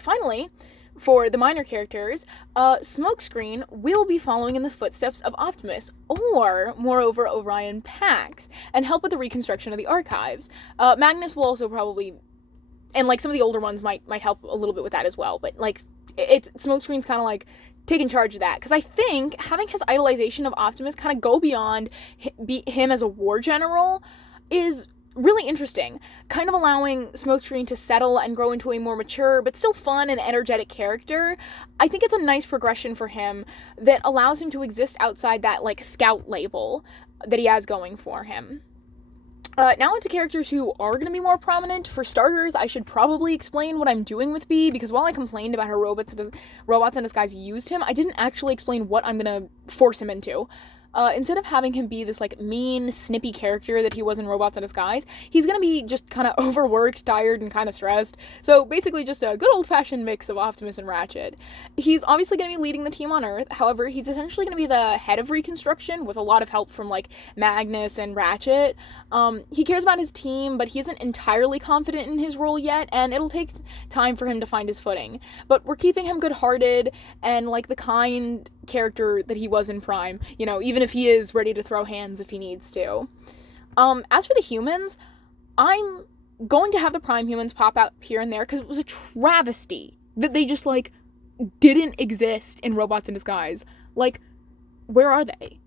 Finally, for the minor characters, Smokescreen will be following in the footsteps of Optimus, or, moreover, Orion Pax, and help with the reconstruction of the archives. Magnus will also probably, and, like, some of the older ones might help a little bit with that as well, but, like, Smokescreen's kind of, like, taking charge of that, because I think having his idolization of Optimus kind of go beyond him as a war general is really interesting, kind of allowing Smokescreen to settle and grow into a more mature but still fun and energetic character. I think it's a nice progression for him that allows him to exist outside that, like, scout label that he has going for him. Now onto characters who are going to be more prominent. For starters, I should probably explain what I'm doing with B, because while I complained about how Robots in Disguise used him, I didn't actually explain what I'm going to force him into. Instead of having him be this, like, mean, snippy character that he was in Robots in Disguise, he's gonna be just kind of overworked, tired, and kind of stressed. So basically just a good old-fashioned mix of Optimus and Ratchet. He's obviously gonna be leading the team on Earth, however, he's essentially gonna be the head of Reconstruction, with a lot of help from, like, Magnus and Ratchet. He cares about his team, but he isn't entirely confident in his role yet, and it'll take time for him to find his footing. But we're keeping him good-hearted, and, like, the kind character that he was in Prime, you know, even if he is ready to throw hands if he needs to. As for the humans, I'm going to have the prime humans pop out here and there because it was a travesty that they just, like, didn't exist in Robots in Disguise. Like, where are they?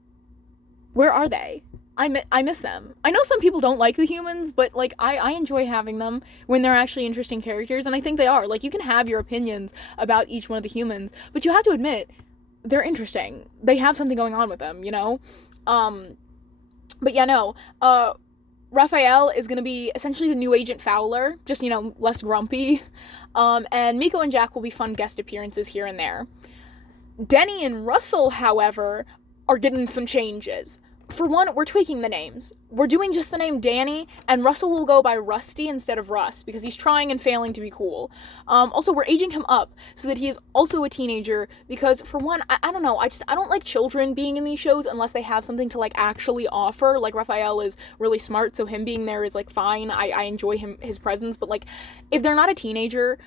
Where are they? I miss them. I know some people don't like the humans, but, like, I enjoy having them when they're actually interesting characters, and I think they are. Like, you can have your opinions about each one of the humans, but you have to admit, they're interesting. They have something going on with them, you know? But yeah, no. Raphael is going to be essentially the new Agent Fowler, just, you know, less grumpy. And Miko and Jack will be fun guest appearances here and there. Denny and Russell, however, are getting some changes. For one, we're tweaking the names. We're doing just the name Danny, and Russell will go by Rusty instead of Russ, because he's trying and failing to be cool. Also, we're aging him up, so that he is also a teenager, because, for one, I don't know, I don't like children being in these shows unless they have something to, like, actually offer. Like, Raphael is really smart, so him being there is, like, fine. I enjoy his presence, but, like, if they're not a teenager,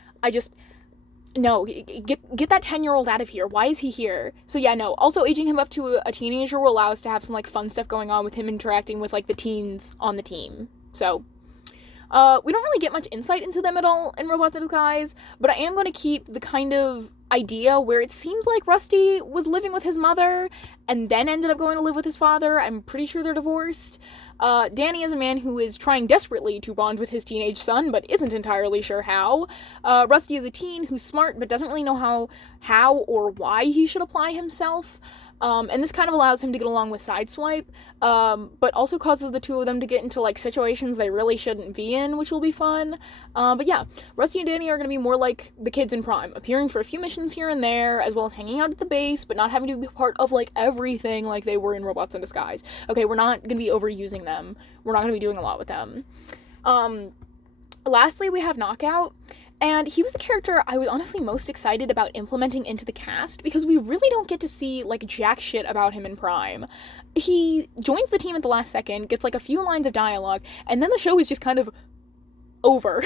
no, get that 10-year-old out of here. Why is he here? So yeah, no. Also, aging him up to a teenager will allow us to have some, like, fun stuff going on with him interacting with, like, the teens on the team. So, we don't really get much insight into them at all in Robots in Disguise, but I am going to keep the kind of idea where it seems like Rusty was living with his mother and then ended up going to live with his father. I'm pretty sure they're divorced. Danny is a man who is trying desperately to bond with his teenage son, but isn't entirely sure how. Rusty is a teen who's smart, but doesn't really know how or why he should apply himself. And this kind of allows him to get along with Sideswipe, but also causes the two of them to get into, like, situations they really shouldn't be in, which will be fun. But yeah, Rusty and Danny are going to be more like the kids in Prime, appearing for a few missions here and there, as well as hanging out at the base, but not having to be part of, like, everything like they were in Robots in Disguise. Okay, we're not going to be overusing them. We're not going to be doing a lot with them. Lastly, we have Knockout. And he was the character I was honestly most excited about implementing into the cast, because we really don't get to see, like, jack shit about him in Prime. He joins the team at the last second, gets, like, a few lines of dialogue, and then the show is just kind of over.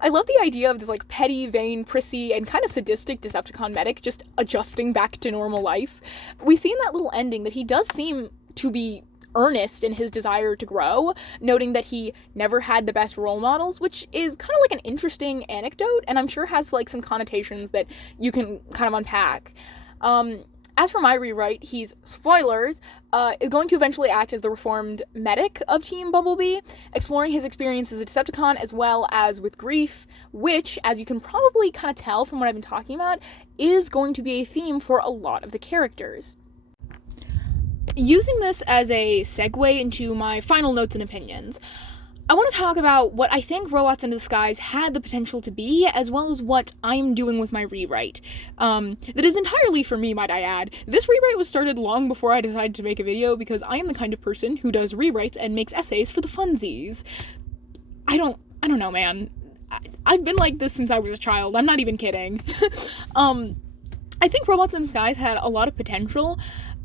I love the idea of this, like, petty, vain, prissy, and kind of sadistic Decepticon medic just adjusting back to normal life. We see in that little ending that he does seem to be earnest in his desire to grow, noting that he never had the best role models, which is kind of like an interesting anecdote, and I'm sure has, like, some connotations that you can kind of unpack. As for my rewrite, he's, spoilers, is going to eventually act as the reformed medic of Team Bumblebee, exploring his experience as a Decepticon as well as with grief, which, as you can probably kind of tell from what I've been talking about, is going to be a theme for a lot of the characters. Using this as a segue into my final notes and opinions, I want to talk about what I think Robots in Disguise had the potential to be, as well as what I'm doing with my rewrite. That is entirely for me, might I add. This rewrite was started long before I decided to make a video, because I am the kind of person who does rewrites and makes essays for the funsies. I don't know, man. I've been like this since I was a child. I'm not even kidding. I think Robots in Disguise had a lot of potential,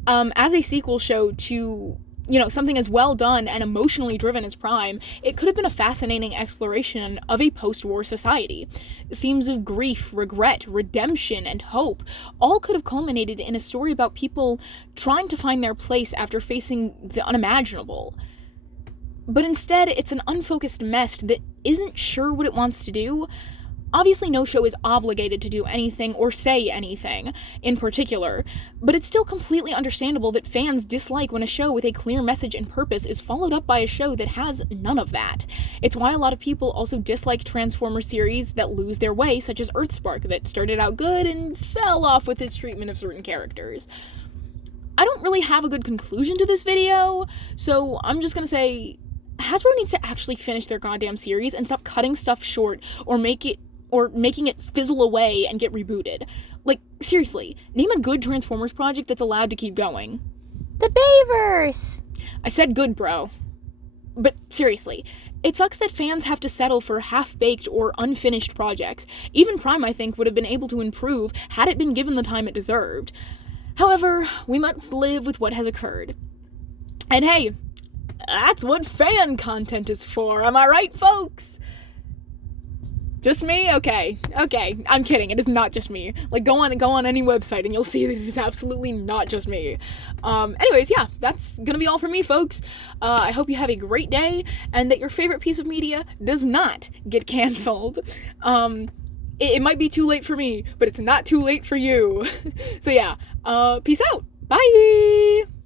as a sequel show to, you know, something as well done and emotionally driven as Prime. It could have been a fascinating exploration of a post-war society. Themes of grief, regret, redemption, and hope all could have culminated in a story about people trying to find their place after facing the unimaginable. But instead, it's an unfocused mess that isn't sure what it wants to do. Obviously, no show is obligated to do anything or say anything in particular, but it's still completely understandable that fans dislike when a show with a clear message and purpose is followed up by a show that has none of that. It's why a lot of people also dislike Transformers series that lose their way, such as Earthspark, that started out good and fell off with its treatment of certain characters. I don't really have a good conclusion to this video, so I'm just gonna say Hasbro needs to actually finish their goddamn series and stop cutting stuff short or making it fizzle away and get rebooted. Like, seriously, name a good Transformers project that's allowed to keep going. The Bayverse! I said good, bro. But seriously, it sucks that fans have to settle for half-baked or unfinished projects. Even Prime, I think, would have been able to improve had it been given the time it deserved. However, we must live with what has occurred. And hey, that's what fan content is for, am I right, folks? Just me? Okay. I'm kidding. It is not just me. Like, go on any website and you'll see that it is absolutely not just me. Anyways, yeah, that's gonna be all for me, folks. I hope you have a great day and that your favorite piece of media does not get canceled. It might be too late for me, but it's not too late for you. So yeah, peace out. Bye!